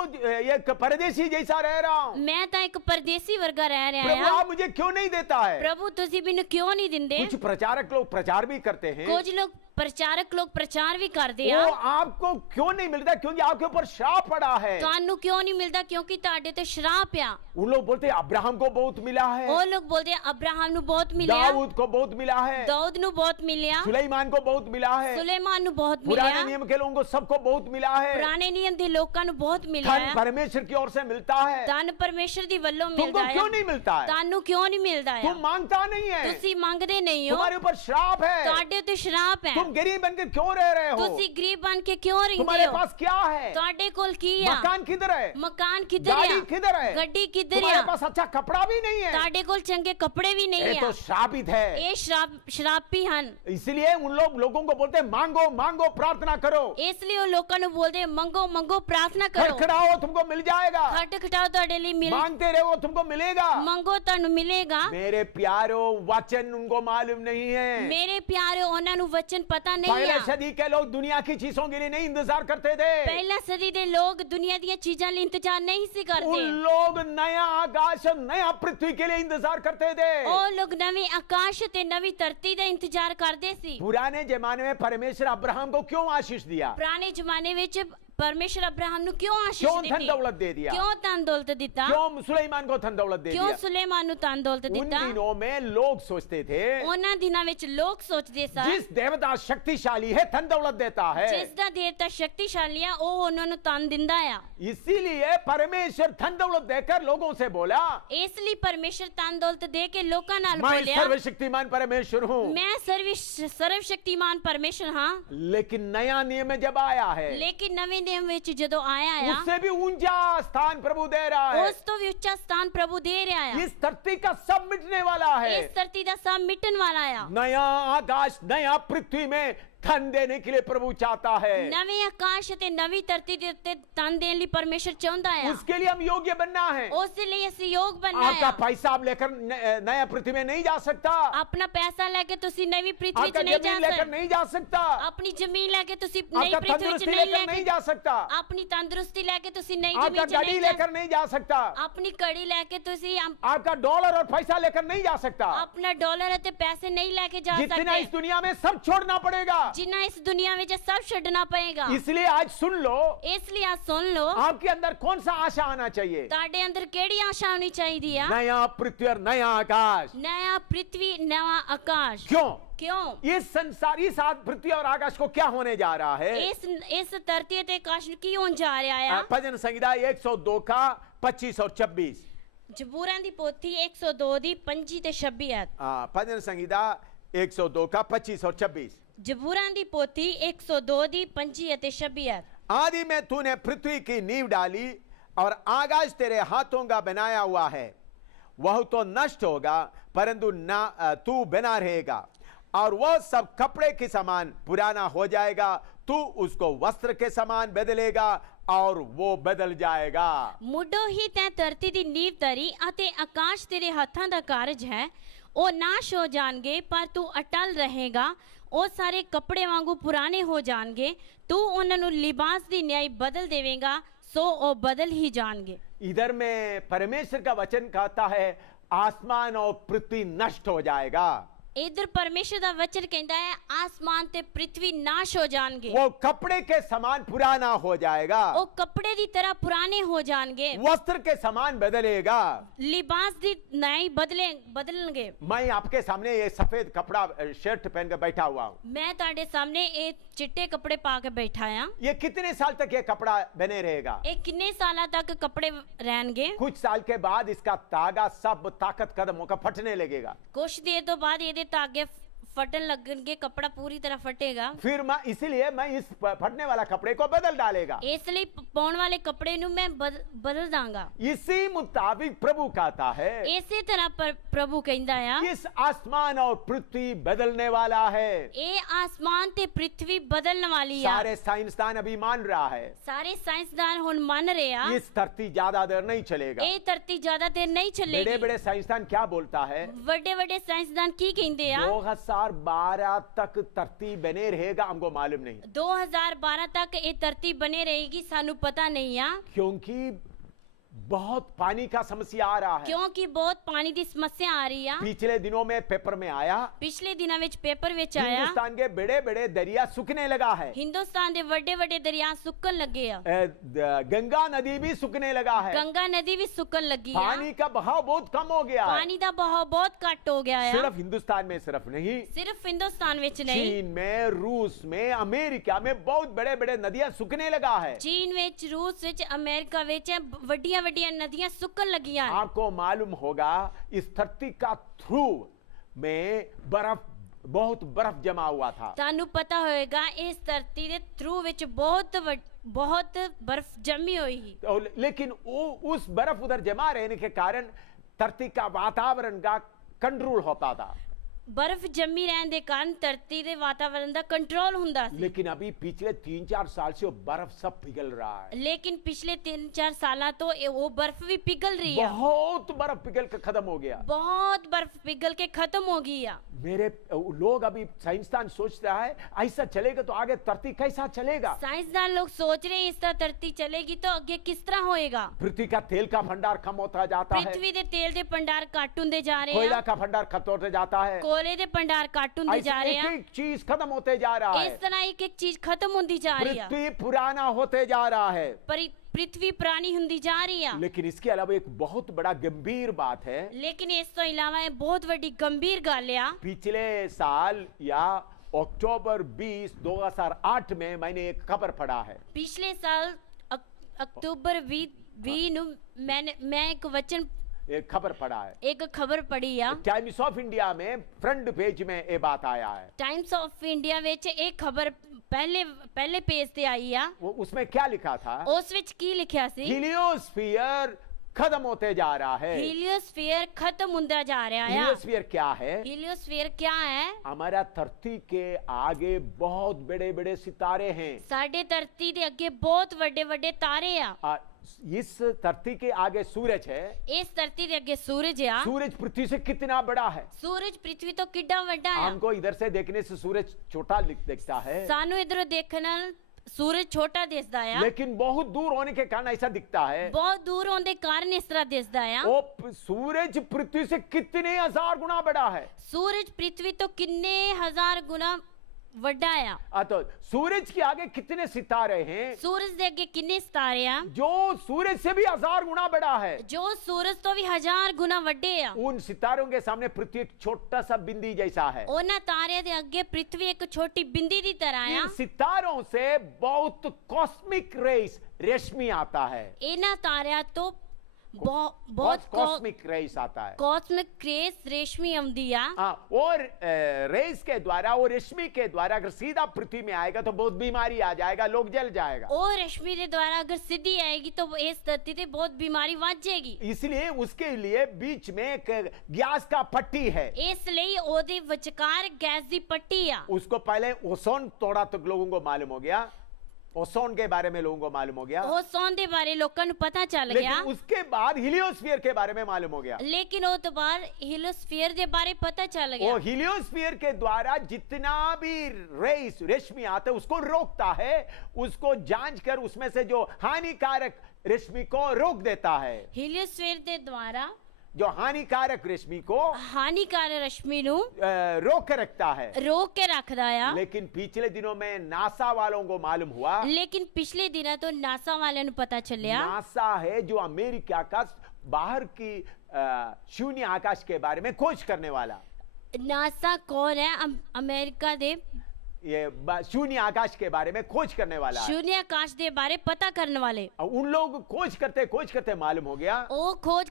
एक परदेशी जैसा रह रहा हूं, ਮੈਂ ਤਾਂ ਇੱਕ ਪਰਦੇਸੀ ਵਰਗਾ ਰਹਿ ਰਿਹਾ प्रभु ਆ आप मुझे क्यों नहीं देता है? ਪ੍ਰਭੂ ਤੁਸੀਂ ਮੈਨੂੰ ਕਿਉਂ ਨਹੀਂ ਦਿੰਦੇ कुछ प्रचारक लोग प्रचार भी करते हैं, ਕੁਝ ਲੋਕ ਪ੍ਰਚਾਰਕ ਲੋਕ ਪ੍ਰਚਾਰ ਵੀ ਕਰਦੇ ਆ वो आपको क्यों नहीं मिलता? क्योंकि आपके ऊपर श्राप पड़ा है। ਤੁਹਾਨੂੰ ਕਿਉਂ ਨਹੀਂ ਮਿਲਦਾ ਕਿਉਂਕਿ ਤੁਹਾਡੇ ਤੇ ਸ਼ਰਾਪ ਆ उन लोग बोलते हैं अब्राहम को बहुत मिला है, ਉਹ ਲੋਕ ਬੋਲਦੇ ਆ ਅਬਰਾਹਮ ਨੂੰ ਬਹੁਤ ਮਿਲਿਆ दाऊद को बहुत मिला है, ਦਾਊਦ ਨੂੰ ਬਹੁਤ ਮਿਲਿਆ सुलेमान को बहुत मिला है, ਸੁਲੇਮਾਨ ਨੂੰ ਬਹੁਤ पुराने ਮਿਲਿਆ नियम के लोगों को सबको बहुत मिला है, ਪੁਰਾਣੇ ਨਿਯਮ ਦੇ ਲੋਕਾਂ ਨੂੰ ਬਹੁਤ ਮਿਲਿਆ धन ਹੈ परमेश्वर की ओर से मिलता है, ਧਨ ਪਰਮੇਸ਼ਰ ਦੀ ਵੱਲੋਂ तुमको ਮਿਲਦਾ क्यों ਹੈ नहीं मिलता है? ਤੁਹਾਨੂੰ ਕਿਉਂ ਨਹੀਂ ਮਿਲਦਾ ਹੈ तुम मांगता नहीं है, ਤੁਸੀਂ ਮੰਗਦੇ ਨਹੀਂ ਹੋ तुम्हारे ऊपर श्राप है, ਤੁਹਾਡੇ ਉੱਤੇ ਸ਼ਰਾਪ ਹੈ तुम गरीब बनकर क्यों रह रहे हो? ਤੁਸੀਂ ਗਰੀਬ ਬਣ ਕੇ ਕਿਉਂ ਰਹਿੰਦੇ तुम्हारे ਹੋ पास क्या है? ਤੁਹਾਡੇ ਕੋਲ ਕੀ ਆ मकान किधर है? ਮਕਾਨ ਕਿੱਧਰ गाड़ी ਆ किधर है? ਗੱਡੀ ਕਿੱਧਰ तुम्हारे ਆ पास अच्छा कपड़ा भी नहीं है, ਤੁਹਾਡੇ ਕੋਲ ਚੰਗੇ ਕੱਪੜੇ ਵੀ ये ਨਹੀਂ तो ਆ श्रापित है। ਇਹ ਸ਼ਰਾਪੀ ਹਨ इसलिए उन लोगों को बोलते हैं मांगो मांगो प्रार्थना करो, ਇਸ ਲਈ ਉਹ ਲੋਕਾਂ ਨੂੰ ਬੋਲਦੇ ਮੰਗੋ ਮੰਗੋ ਪ੍ਰਾਰਥਨਾ ਕਰੋ खटखटाओ तुमको मिल जाएगा, ਖਟਖਟਾਓ ਤੁਹਾਡੇ ਲਈ ਮਿਲ मांगते रहो तुमको मिलेगा। ਮੰਗੋ ਤੁਹਾਨੂੰ ਮਿਲੇਗਾ मेरे प्यारो वचन उनको मालूम नहीं है। ਮੇਰੇ ਪਿਆਰਿਓ ਉਹਨਾਂ ਨੂੰ ਵਚਨ ਪਤਾ ਨਹੀਂ पहले ਆ सदी के लोग दुनिया की चीजों के लिए नहीं इंतजार करते थे, ਪਹਿਲਾ ਸਦੀ ਦੇ ਲੋਕ ਦੁਨੀਆ ਦੀਆਂ ਚੀਜ਼ਾਂ ਲਈ ਇੰਤਜ਼ਾਰ ਨਹੀਂ ਸੀ उन ਕਰਦੇ लोग नया आकाश और नया पृथ्वी के लिए इंतजार करते थे। ਉਹ ਲੋਕ ਨਵੇਂ ਆਕਾਸ਼ ਤੇ ਨਵੀਂ ਧਰਤੀ ਦਾ ਇੰਤਜ਼ਾਰ ਕਰਦੇ ਸੀ पुराने जमाने में परमेश्वर अब्राहम को क्यों आशीष दिया? ਪੁਰਾਣੇ ਜ਼ਮਾਨੇ ਵਿੱਚ ਪਰਮੇਸ਼ਰ ਅਬਰਾਹਮ ਨੂੰ ਕਿਉਂ ਆਸ਼ੀਸ਼ क्यों धन ਦਿੱਤੀ दौलत दे दिया? ਕਿਉਂ ਧਨ ਦੌਲਤ ਦਿੱਤਾ क्यों सुलेमान को धन दौलत दे ਕਿਉਂ दिया? ਸੁਲੇਮਾਨ ਨੂੰ ਧਨ ਦੌਲਤ उन ਦਿੱਤਾ दिनों में लोग सोचते थे ਉਹਨਾਂ ਦਿਨਾਂ ਵਿੱਚ ਲੋਕ ਸੋਚਦੇ ਸਨ जिस देवता शक्तिशाली है धन दौलत देता है, ਜਿਸ ਦਾ ਦੇਵਤਾ ਸ਼ਕਤੀਸ਼ਾਲੀ ਆ ਉਹ ਉਹਨਾਂ ਨੂੰ ਧਨ ਦਿੰਦਾ ਆ इसीलिए परमेश्वर धन दौलत देकर लोगों से बोला ਇਸ ਲਈ ਪਰਮੇਸ਼ਰ ਧਨ ਦੌਲਤ ਦੇ ਕੇ ਲੋਕਾਂ ਨਾਲ मैं ਬੋਲਿਆ सर्वशक्तिमान परमेश्वर हूँ। ਮੈਂ ਸਰਵ ਸ਼ਕਤੀਮਾਨ ਪਰਮੇਸ਼ਰ ਹਾਂ लेकिन नया नियम में जब आया है ਲੇਕਿਨ ਨਵੇਂ ਨਿਯਮ ਵਿੱਚ ਜਦੋਂ ਆਇਆ ਆ उससे भी ऊंचा स्थान प्रभु दे रहा है। ਉਸ ਤੋਂ ਵੀ ਉੱਚਾ ਸਥਾਨ ਪ੍ਰਭੂ ਦੇ ਰਿਹਾ ਆ इस धरती का सब मिटने वाला है, ਇਸ ਧਰਤੀ ਦਾ ਸਭ ਮਿਟਣ ਵਾਲਾ ਆ नया आकाश नया पृथ्वी में धन देने के लिए प्रभु चाहता है। ਨਵੇਂ ਆਕਾਸ਼ ਤੇ ਨਵੀਂ ਧਰਤੀ ਦੇ ਉੱਤੇ ਧਨ ਦੇਣ ਲਈ ਪਰਮੇਸ਼ਰ ਚਾਹੁੰਦਾ ਆ उसके लिए हम योग्य बनना है। ਉਸ ਦੇ ਲਈ ਅਸੀਂ ਯੋਗ ਬਣਨਾ आपका ਆ पैसा आप लेकर नया पृथ्वी में नहीं जा सकता, ਆਪਣਾ ਪੈਸਾ ਲੈ ਕੇ ਤੁਸੀਂ ਨਵੀਂ ਪ੍ਰਿਥਵੀ आपका 'ਚ ਨਹੀਂ ਜਾ जमीन लेकर ਸਕਦੇ नहीं जा सकता, ਆਪਣੀ ਜ਼ਮੀਨ ਲੈ ਕੇ ਤੁਸੀਂ ਨਈ आपका ਪ੍ਰਿਥਵੀ 'ਚ तंदुरुस्ती ਨਹੀਂ लेकर ਲੈ नहीं ਕੇ जा सकता, ਆਪਣੀ ਤੰਦਰੁਸਤੀ ਲੈ ਕੇ ਤੁਸੀਂ ਨਈ आपका ਜ਼ਮੀਨ 'ਚ गाड़ी ਨਹੀਂ ਜਾ लेकर नहीं जा सकता, ਆਪਣੀ ਕੜੀ ਲੈ ਕੇ ਤੁਸੀਂ आपका डॉलर और पैसा लेकर नहीं जा सकता। ਆਪਣਾ ਡਾਲਰ ਅਤੇ ਪੈਸੇ ਨਹੀਂ ਲੈ ਕੇ ਜਾ जितना इस ਸਕਦੇ दुनिया में सब छोड़ना पड़ेगा। ਜਿੰਨਾ ਇਸ ਦੁਨੀਆ ਵਿੱਚ ਸਭ ਛੱਡਣਾ ਪਏਗਾ इसलिए आज सुन लो, ਇਸ ਲਈ ਆ ਸੁਣ ਲਓ आपके अंदर कौन सा आशा आना चाहिए? ਤੁਹਾਡੇ ਅੰਦਰ ਕਿਹੜੀ ਆਸ਼ਾ ਹੋਣੀ ਚਾਹੀਦੀ ਆ नया पृथ्वी और नया आकाश। ਨया ਪ੍ਰਿਥਵੀ ਨਵਾਂ ਆਕਾਸ਼ क्यों? ਕਿਉਂ इस संसार इस पृथ्वी और आकाश को क्या होने जा रहा है? ਇਸ ਧਰਤੀ ਤੇ ਆਕਾਸ਼ ਨੂੰ ਕੀ ਹੋਣ ਜਾ ਰਿਹਾ ਆ भजन संहिता 102 का 25 और 26। ਜ਼ਬੂਰਾਂ ਦੀ ਪੋਥੀ 102 ਦੀ 25 ਤੇ 26 ਐ भजन संहिता 102 का 25 और 26। ਜ਼ਬੂਰਾਂ ਦੀ ਪੋਥੀ 102 ਦੀ 25 ਅਤੇ 26 ਐ आदि में तूने पृथ्वी की नींव डाली और आकाश तेरे हाथों का बनाया हुआ है, वह तो नष्ट होगा परंतु ना तू बना रहेगा, और वह सब कपड़े के समान पुराना हो जाएगा, तू उसको वस्त्र के समान बदलेगा और वो बदल जाएगा। ਮੁੱਢੋਂ ਹੀ ਤੈਂ ਧਰਤੀ ਦੀ ਨੀਂਵ ਧਰੀ ਅਤੇ ਆਕਾਸ਼ ਤੇਰੇ ਹੱਥਾਂ ਦਾ ਕਾਰਜ ਹੈ, ਉਹ ਨਾਸ਼ ਹੋ ਜਾਣਗੇ ਪਰ ਤੂੰ ਅਟਲ ਰਹੇਗਾ, ਉਹ ਸਾਰੇ ਕੱਪੜੇ ਵਾਂਗੂ ਪੁਰਾਣੇ ਹੋ ਜਾਣਗੇ, ਤੂੰ ਉਹਨਾਂ ਨੂੰ ਲਿਬਾਸ ਦੀ ਨਿਆਈ ਬਦਲ ਦੇਵੇਂਗਾ, ਸੋ ਉਹ ਬਦਲ ਹੀ ਜਾਣਗੇ। इधर में परमेश्वर का वचन कहता है आसमान और पृथ्वी नष्ट हो जाएगा। इधर परमेश्वर ਦਾ वचन ਕਹਿੰਦਾ ਹੈ ਆਸਮਾਨ ਤੇ ਪ੍ਰithvi ਨਾਸ਼ ਹੋ ਜਾਣਗੇ वो कपड़े के समान पुराना हो जाएगा, ਉਹ ਕੱਪੜੇ ਦੀ ਤਰ੍ਹਾਂ ਪੁਰਾਣੇ ਹੋ ਜਾਣਗੇ वस्त्र के समान बदलेगा। ਲਿਬਾਸ ਦੀ ਨਹੀਂ ਬਦਲਣਗੇ मैं आपके सामने ये सफेद कपड़ा शर्ट पहन कर बैठा हुआ हूँ। ਮੈਂ ਤੁਹਾਡੇ ਸਾਹਮਣੇ ਇਹ ਚਿੱਟੇ ਕੱਪੜੇ ਪਾ ਕੇ ਬੈਠਾ ਆ ये कितने साल तक ये कपड़ा बने रहेगा? ਇਹ ਕਿੰਨੇ ਸਾਲਾਂ ਤੱਕ ਕੱਪੜੇ ਰਹਿਣਗੇ कुछ साल के बाद इसका तागा सब ताकत खत्म होकर फटने लगेगा। ਕੁਛ ਦੇਰ ਤੋਂ ਬਾਅਦ ਇਹਦੇ ਧਾਗੇ फटन लगेंगे कपड़ा पूरी तरह फटेगा फिर मैं इसीलिए मैं इस फटने वाला कपड़े को बदल डालेगा। इसलिए पाउन वाले कपड़े नु मैं बदल दांगा। इसी मुताबिक प्रभु कहता है इसी तरह प्रभु कहता है इस आसमान और पृथ्वी बदलने वाला है। ये आसमान ते पृथ्वी बदलने वाली है। सारे साइंसदान अभी मान रहा है, सारे साइंसदान हुन मान रहे हैं इस धरती ज्यादा देर नहीं चलेगा। ये धरती ज्यादा देर नहीं चलेगी। बड़े बड़े साइंसदान क्या बोलता है, बड़े बड़े साइंसदान की कहते हैं 2012 तक धरती बने रहेगा, हमको मालूम नहीं। 2012 तक ये धरती बने रहेगी, सानू पता नहीं है क्योंकि बहुत पानी का समस्या आ रहा है। क्योंकि बहुत पानी की समस्या आ रही है। पिछले दिनों में पेपर में आया, पिछले दिनों में पेपर विच आया हिंदुस्तान के बड़े बड़े दरिया सूखने लगा है। हिंदुस्तान के बड़े बड़े दरिया सूखन लगे हैं। गंगा नदी भी सूखने लगा है। गंगा नदी भी सूखन लगी है। पानी का बहाव बहुत कम हो गया है। पानी का बहाव बहुत घट हो गया है। सिर्फ हिंदुस्तान में सिर्फ नहीं, सिर्फ हिंदुस्तान में नहीं, चीन में, रूस में, अमेरिका में बहुत बड़े बड़े नदियां सूखने लगा है। चीन में, रूस में, अमेरिका में वड्डियां वड्डियां नदियां सूखन लगी हैं। आपको मालूम होगा इस धरती का थ्रू में बहुत बर्फ जमा हुआ था। तानू पता होएगा इस धरती के थ्रू विच बहुत बर्फ जमी हुई है। लेकिन उस बर्फ उधर जमा रहने के कारण धरती का वातावरण का कंट्रोल होता था। बर्फ जमी रहने के कारण धरती के वातावरण का कंट्रोल हुंदा सी। लेकिन अभी पिछले 3-4 साल से वो बर्फ सब पिघल रहा है। लेकिन पिछले 3-4 साल तो वो बर्फ भी पिघल रही है। बहुत बर्फ पिघल के खत्म हो गया। बहुत बर्फ पिघल के खत्म हो गई है। मेरे लोग अभी साइंसदान सोच रहा है ऐसा चलेगा तो आगे धरती कैसा चलेगा। साइंसदान लोग सोच रहे हैं इस तरह धरती चलेगी तो आगे किस तरह होएगा। पृथ्वी का तेल का भंडार कम होता जाता है। पृथ्वी के तेल के भंडार घट होते जा रहे हैं। कोयला का भंडार खत्म होते जाता है। कोयले के भंडार घट होते जा रहे हैं। एक चीज खत्म होते जा रहा है। इस तरह एक एक चीज खत्म होती जा रही है। पृथ्वी पुराना होते जा रहा है। पृथ्वी पुरानी होती जा रही है। लेकिन इसके अलावा एक बहुत बड़ा गंभीर बात है। लेकिन इस तो अलावा एक बहुत बड़ी गंभीर गल है। पिछले साल या अक्टूबर 20, 2008 में मैंने एक खबर पढ़ा है। पिछले साल अक्टूबर 20 मैं एक वचन एक खबर पढ़ा है। एक खबर पढ़ी है। टाइम्स ऑफ इंडिया में फ्रंट पेज में ये बात आया है। टाइम्स ऑफ इंडिया विच एक खबर पहले पेज ते आई है। वो उसमें क्या लिखा था? उस विच की लिखा सी? हीलियोस्फीयर खत्म होते जा रहा है। हीलियोस्फीयर खत्म होता जा रहा है। हीलियोस्फीयर क्या है? हीलियोस्फीयर क्या है? हमारा धरती के आगे बहुत बड़े बड़े सितारे हैं। साढ़े धरती के आगे बहुत बड़े बड़े तारे हैं। इस धरती के आगे सूरज है। इस धरती के आगे सूरज है। सूरज पृथ्वी से कितना बड़ा है? सूरज पृथ्वी तो कितना बड़ा है। हमको इधर से देखने से सूरज छोटा दिखता है। सानू इधर देखना सूरज छोटा दिखता है। लेकिन बहुत दूर होने के कारण ऐसा दिखता है। बहुत दूर होने के कारण इस तरह दिखता है। वो सूरज पृथ्वी से कितने हजार गुना बड़ा है। सूरज पृथ्वी तो कितने हजार गुना वड्डा है। तो सूरज के आगे कितने सितारे हैं? सूरज के आगे कितने सितारे हैं? जो सूरज से भी 1000 गुना बड़ा है। जो सूरज तो भी 1000 गुना वड्डे है। उन सितारों के सामने पृथ्वी एक छोटा सा बिंदी जैसा है। उन तारे के आगे पृथ्वी एक छोटी बिंदी की तरह है। इन सितारों से बहुत कॉस्मिक रेस रेशमी आता है। इन तारे तो बहुत कॉस्मिक रेस आता है। कॉस्मिक रेस रेशमी आती है। और रेस के द्वारा, वो रेशमी के द्वारा अगर सीधा पृथ्वी में आएगा तो बहुत बीमारी आ जाएगा, लोग जल जाएगा। और रेशमी के द्वारा अगर सीधी आएगी तो इस धरती पे बहुत बीमारी बढ़ जाएगी। इसलिए उसके लिए बीच में एक गैस का पट्टी है। इसलिए ओदे विचकार गैस की पट्टी है। उसको पहले ओजोन तोड़ा तो लोगों को मालूम हो गया। ओजोन के बारे में लोगों को मालूम हो गया। ओजोन के बारे लोगों को पता चल गया। लेकिन उसके बाद हीलियोस्फीयर के बारे में मालूम हो गया। लेकिन वो तो बाद हीलियोस्फीयर के बारे पता चल गया। वो हीलियोस्फीयर के द्वारा जितना भी रेस रेशमी आता है उसको रोकता है, उसको जांच कर उसमें से जो हानिकारक रेशमी को रोक देता है। हीलियोस्फीयर के द्वारा जो हानिकारक रश्मि को ਹਾਨੀਕਾਰਕ ਰਸ਼ਮੀ ਨੂੰ रोक के रखता है। ਰੋਕ ਕੇ ਰੱਖਦਾ ਆ। लेकिन पिछले दिनों में नासा वालों को मालूम हुआ, ਲੇਕਿਨ ਪਿਛਲੇ ਦਿਨਾਂ ਤੋਂ ਨਾਸਾ ਵਾਲਿਆਂ ਨੂੰ ਪਤਾ ਚੱਲਿਆ, नासा है जो अमेरिका का बाहर की शून्य आकाश के बारे में खोज करने वाला, ਨਾਸਾ ਕੌਣ ਹੈ? ਅਮਰੀਕਾ ਦੇ ये शून्य आकाश के बारे में खोज करने वाला है। शून्य आकाश ਦੇ ਬਾਰੇ ਪਤਾ ਕਰਨ ਵਾਲੇ। और उन लोग खोज करते मालूम हो गया, ਉਹ ਖੋਜ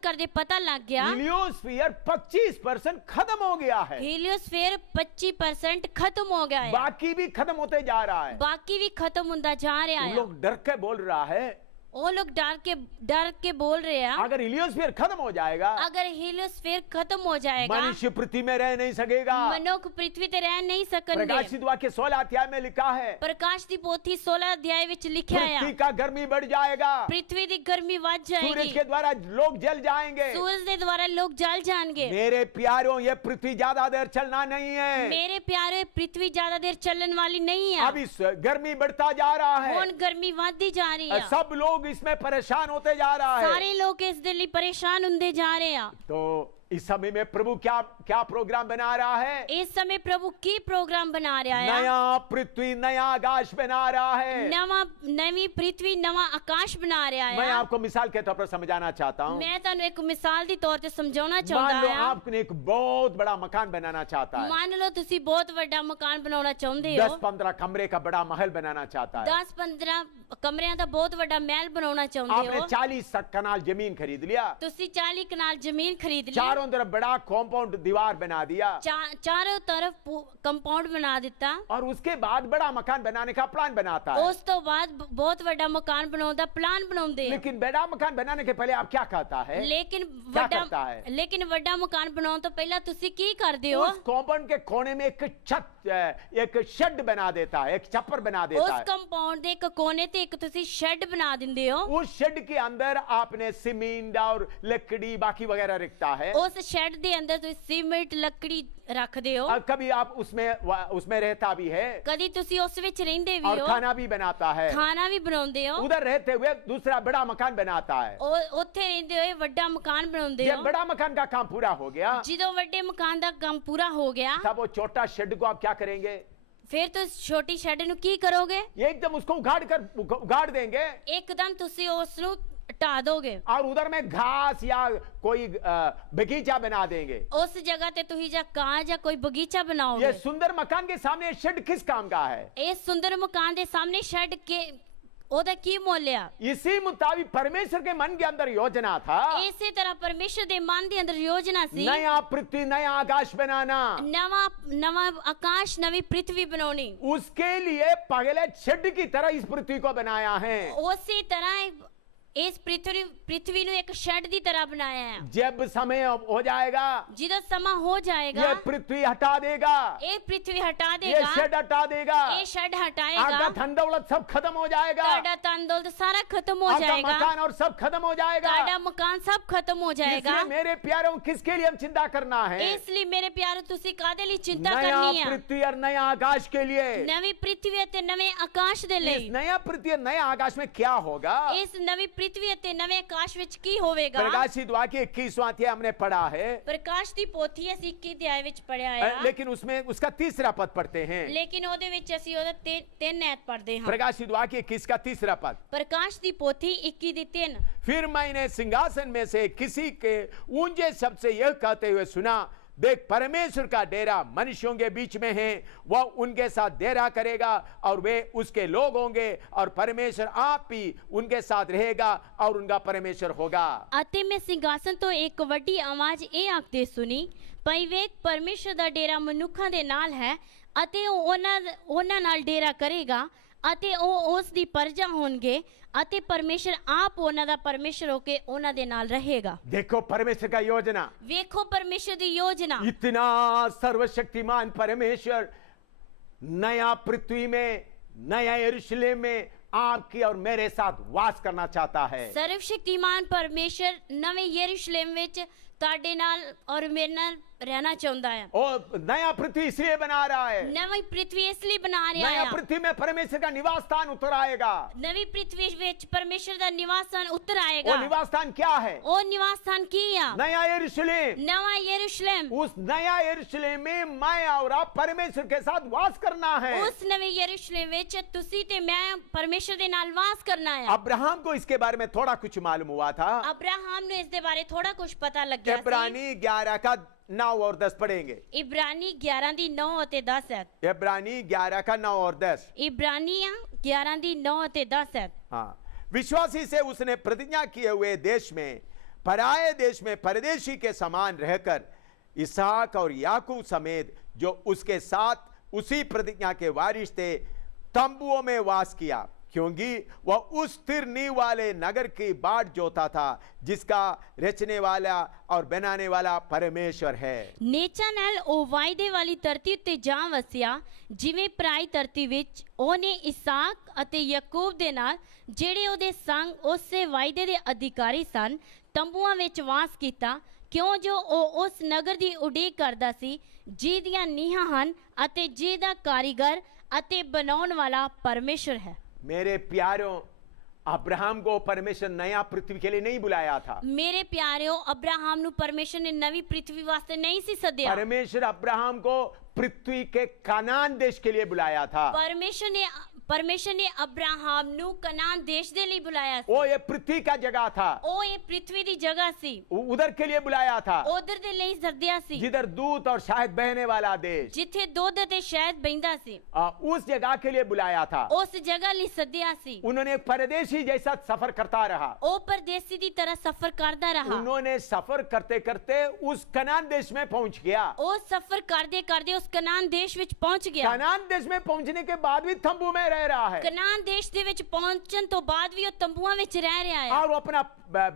ਕਰਦੇ ਪਤਾ ਲੱਗ ਗਿਆ हीलियोस्फीयर 25% खत्म हो गया है। ਹੀਲੀਓਸਫੀਅਰ 25% खत्म हो गया है, बाकी भी खत्म होते जा रहा है। बाकी भी खत्म ਹੁੰਦਾ ਜਾ ਰਿਹਾ उन है। लोग डर के बोल रहा है, वो लोग डर के बोल रहे हैं अगर हीलियोस्फीयर खत्म हो जाएगा, अगर हीलियोस्फीयर खत्म हो जाएगा, मनुष्य पृथ्वी में रह नहीं सकेगा। मनुष्य पृथ्वी ते रह नहीं सकणगे। प्रकाशित वाक्य 16 अध्याय में लिखा है, प्रकाश दी पोथी 16 अध्याय विच लिखा है, पृथ्वी का गर्मी बढ़ जाएगा, पृथ्वी दी गर्मी बढ़ जाएगी, सूरज के द्वारा लोग जल जाएंगे। सूरज के द्वारा लोग जल जाएंगे। मेरे प्यारों, ये पृथ्वी ज्यादा देर चलना नहीं है। मेरे प्यारे, पृथ्वी ज्यादा देर चलने वाली नहीं है। अब इस गर्मी बढ़ता जा रहा है, हुण गर्मी बढ़ती जा रही है, सब लोग इसमें परेशान होते जा रहा है। सारे लोग इस दिल परेशान होते जा रहे हैं। तो इस समय में प्रभु क्या प्रोग्राम बना रहा है? इस समय प्रभु की प्रोग्राम बना रहा है? नया पृथ्वी, नया आकाश बना रहा है। नवी पृथ्वी, नवा आकाश बना रहा है। मैं आपको मिसाल के तौर पर समझाना चाहता हूँ। मैं तुहानू एक मिसाल दी तौर पे समझाना चाहता मान लो हूं। आपने एक बहुत बड़ा मकान बनाना चाहता है, मान लो तुसी बहुत बड़ा मकान बनाना चाहते हो, 10-15 कमरे का बड़ा महल बनाना चाहता है। 10-15 कमरियां दा बहुत बड़ा महल बनाना चाहते आपने हो। 40 कनाल जमीन खरीद लिया, तुसी 40 कनाल जमीन खरीद ली, चारों तरफ बड़ा कॉम्पाउंड दीवार बना दिया, चारों तरफ कंपाउंड बना दिता, और उसके बाद बड़ा मकान बनाने का प्लान बनाता है। उस तो बाद बहुत बड़ा मकान बनाने दा प्लान बनाउंदे। लेकिन बड़ा मकान बनाने के पहले आप क्या कहता है? लेकिन क्या करता है? बड़ा मकान बनाने तो पहला तुसी की करदे हो? उस कॉम्पाउंड के कोने में एक छत, एक शेड बना देता है, एक छप्पर बना देता उस है। कंपाउंड दे एक कोने ते एक तुसी शेड बना दिंदे हो। उस शेड के अंदर आपने सीमेंट और लकड़ी बाकी वगैरह रखता है। उस शेड दे अंदर तुसी सीमेंट लकड़ी रखदे हो। और कभी आप उसमें रहता भी है, कदी तुसी उस विच रहिंदे भी और हो, खाना भी बनाता है। खाना भी बनाउंदे हो। उधर रहते हुए दूसरा बड़ा मकान बनाता है। उत्थे रहिंदे होए वड्डा मकान बनाउंदे जब हो। बड़ा मकान का काम पूरा हो गया, जिदों वड्डे मकान दा काम पूरा हो गया, तब वो छोटा शेड को आप क्या करेंगे? फिर तुस छोटी शेड नु की करोगे? एकदम उसको उगाड़ देंगे, एकदम तुसी उस नु हटा दोगे, और उधर में घास या कोई बगीचा बना देंगे। उस जगह ते तुही जा काज या कोई बगीचा बनाओगे। ये सुंदर मकान के सामने शेड किस काम का है? इस सुंदर मकान दे सामने शेड के ओदा की मोल्या? इसी मुताबिक परमेश्वर के मन के अंदर योजना था, इसी तरह परमेश्वर दे मन दे अंदर योजना सी, नया पृथ्वी, नया आकाश बनाना। नवा आकाश, नवी पृथ्वी बनानी। उसके लिए पहले शेड की तरह इस पृथ्वी को बनाया है। उसी तरह इस पृथ्वी नु एक शेड दी तरह बनाया है। जब समय हो जाएगा, जिदो समा हो जाएगा, ये पृथ्वी हटा देगा, ये पृथ्वी हटा ये देगा, शेड हटा देगा, ये शेड हटाएगा, आपका धन दौलत सब खत्म हो जाएगा, ताड़ा तन दौलत सारा खत्म हो आपका जाएगा, मकान और सब खत्म हो जाएगा। ताड़ा मकान सब खत्म हो जाएगा। इसलिए मेरे प्यारों, किसके लिए हम चिंता करना है? इसलिए मेरे प्यारे तुसी कादे लिए चिंता नया करनी है? पृथ्वी और नया आकाश के लिए। नवी पृथ्वी ते नवे आकाश दे इस लिए। नया पृथ्वी और नया आकाश में क्या होगा? इस नवी पृथ्वी ते नवे आकाश विच की होवेगा? प्रकाशित वाक्य 21वां अध्याय हमने पढ़ा है, प्रकाश दी पोथी असी 21 अध्याय विच पढ़िया है, लेकिन उसमें उसका तीसरा पद पढ़ते हैं। लेकिन ओदे विच असी ओदा 3 ऐत पढ़दे हां। प्रकाशित वाक्य 21 का तीसरा पद, प्रकाश दी पोथी 21 दी 3। फिर मैंने सिंहासन में से किसी के ऊंचे शब्द से यह कहते हुए सुना, देख परमेश्वर का डेरा मनुष्यों के बीच में है, वह उनके साथ डेरा करेगा और वे उसके लोग होंगे, और परमेश्वर आप ही उनके साथ रहेगा और उनका परमेश्वर होगा। ਅਤੇ ਮੈਂ ਸਿੰਘਾਸਨ ਤੋਂ ਇੱਕ ਵੱਡੀ ਆਵਾਜ਼ ਇਹ ਆਖਦੇ ਸੁਣੀ, ਭਈ ਵੇਖ ਪਰਮੇਸ਼ਰ ਦਾ ਡੇਰਾ ਮਨੁੱਖਾਂ ਦੇ ਨਾਲ ਹੈ, ਅਤੇ ਉਹ ਉਹਨਾਂ ਨਾਲ ਡੇਰਾ ਕਰੇਗਾ, ਅਤੇ ਉਹ ਉਸ ਦੀ ਪਰਜਾ ਹੋਣਗੇ, ਅਤੇ परमेश्वर आप ਉਹਨਾਂ ਦਾ परमेश्वर ਹੋ ਕੇ ਉਹਨਾਂ ਦੇ ਨਾਲ रहेगा। देखो परमेश्वर का योजना, ਵੇਖੋ परमेश्वर ਦੀ योजना। इतना सर्वशक्तिमान परमेश्वर नया पृथ्वी में, नया यरूशलेम में आपकी और मेरे साथ वास करना चाहता है। सर्वशक्तिमान परमेश्वर नवे यरूशलेम विच ਤੁਹਾਡੇ ਨਾਲ ਔਰ ਮੇਰੇ ਨਾਲ ਰਹਿਣਾ ਚਾਹੁੰਦਾ ਹੈ। और नया पृथ्वी इसलिए बना रहा है, ਨਵੀਂ ਪ੍ਰਿਥਵੀ ਇਸ ਲਈ ਬਣਾ ਰਿਹਾ नया ਹੈ। पृथ्वी में परमेश्वर का निवास स्थान उतर आएगा। ਨਵੀਂ ਪ੍ਰਿਥਵੀ ਵਿੱਚ ਪਰਮੇਸ਼ਰ ਦਾ ਨਿਵਾਸ ਸਥਾਨ ਉਤਰ वो ਆਏਗਾ। निवास स्थान क्या है? ਉਹ ਨਿਵਾਸ ਸਥਾਨ ਕੀ ਆ? नया यरूशलेम। ਨਵਾਂ ਯਰੂਸ਼ਲਮ। उस नया यरूशलेम में मैं और आप परमेश्वर के साथ वास करना है। ਉਸ ਨਵੇਂ ਯਰੂਸ਼ਲਮ ਵਿੱਚ ਤੁਸੀਂ ਤੇ ਮੈਂ ਪਰਮੇਸ਼ਰ ਦੇ ਨਾਲ ਵਾਸ ਕਰਨਾ ਹੈ। अब्राहम को इसके बारे में थोड़ा कुछ मालूम हुआ था। ਅਬਰਾਹਮ ਨੂੰ ਇਸ ਦੇ ਬਾਰੇ ਥੋੜਾ ਕੁਝ ਪਤਾ ਲੱਗਿਆ ਸੀ। इब्रानी 11 का 9 और 10 पढ़ेंगे। ਇਬਰਾਨੀ 11 ਦੀ 9 ਅਤੇ 10 ਹੈ। इब्रानी 11 का 9 और 10। ਇਬਰਾਨੀਆਂ 11 ਦੀ 9 ਅਤੇ 10 ਹੈ। हाँ, विश्वासी से उसने प्रतिज्ञा किए हुए देश में, पराये देश में परदेशी के समान रहकर इसहाक और याकूब समेत जो उसके साथ उसी प्रतिज्ञा के वारिस थे तंबुओं में वास किया, क्योंकि वह उस स्थिर नींव वाले नगर की बाट जोता था जिसका रचने वाला और बनाने वाला परमेश्वर है। ਨੇਚਾ ਨਾਲ ਉਹ ਵਾਅਦੇ ਵਾਲੀ ਧਰਤੀ ਉੱਤੇ ਜਾ ਵਸਿਆ, ਜਿਵੇਂ ਪਰਾਈ ਧਰਤੀ ਵਿੱਚ ਉਹਨੇ ਇਸਾਕ ਅਤੇ ਯਾਕੂਬ ਦੇ ਨਾਲ ਜਿਹੜੇ ਉਹਦੇ ਸੰਗ ਉਸੇ ਵਾਅਦੇ ਦੇ ਅਧਿਕਾਰੀ ਸਨ ਤੰਬੂਆਂ ਵਿੱਚ ਵਾਸ ਕੀਤਾ, ਕਿਉਂ ਜੋ ਉਹ ਉਸ ਨਗਰ ਦੀ ਉਡੀਕ ਕਰਦਾ ਸੀ ਜਿਹਦੀਆਂ ਨੀਹਾਂ ਹਨ ਅਤੇ ਜਿਹਦਾ ਕਾਰੀਗਰ ਅਤੇ ਬਣਾਉਣ ਵਾਲਾ ਪਰਮੇਸ਼ਰ ਹੈ। मेरे प्यारों, अब्राहम को परमेश्वर नया पृथ्वी के लिए नहीं बुलाया था। ਮੇਰੇ ਪਿਆਰਿਓ, ਅਬਰਾਹਮ ਨੂੰ ਪਰਮੇਸ਼ਰ ਨੇ ਨਵੀਂ ਪ੍ਰਿਥਵੀ ਵਾਸਤੇ ਨਹੀਂ ਸੀ ਸੱਦਿਆ। परमेश्वर अब्राहम को पृथ्वी के कनान देश के लिए बुलाया था। ਪਰਮੇਸ਼ਰ ਨੇ ਅਬਰਾਹਮ ਨੂੰ ਕਨਾਨ ਦੇਸ਼ ਦੇ ਲਈ ਬੁਲਾਇਆ ਸੀ। वो ये पृथ्वी का जगह था, ਉਹ ਇਹ ਪ੍ਰਿਥਵੀ ਦੀ ਜਗ੍ਹਾ ਸੀ, उधर के लिए बुलाया था ਉਧਰ ਦੇ ਲਈ ਸੱਦਿਆ ਸੀ, जिधर दूध और शहद बहने वाला देश। ਜਿੱਥੇ ਦੁੱਧ ਅਤੇ ਸ਼ਹਿਦ ਬਹਿੰਦਾ ਸੀ। उस जगह के लिए बुलाया था। ਉਸ ਜਗ੍ਹਾ ਲਈ ਸੱਦਿਆ ਸੀ। उन्होंने परदेशी जैसा सफर करता रहा। ਉਹ ਪਰਦੇਸੀ ਦੀ ਤਰ੍ਹਾਂ ਸਫ਼ਰ ਕਰਦਾ ਰਹਾ। उन्होंने सफर करते करते उस कनान देश में पहुंच गया। ਉਹ ਸਫ਼ਰ ਕਰਦੇ ਕਰਦੇ ਉਸ ਕਨਾਨ ਦੇਸ਼ ਵਿੱਚ ਪਹੁੰਚ ਗਿਆ। कनान देश में पहुंचने के बाद भी तंबू में रह रहा है ਕਨਾਨ ਦੇਸ਼ ਦੇ ਵਿੱਚ ਪਹੁੰਚਣ ਤੋਂ ਬਾਅਦ ਵੀ ਉਹ ਤੰਬੂਆਂ ਵਿੱਚ ਰਹਿ ਰਿਹਾ ਹੈ। और वो अपना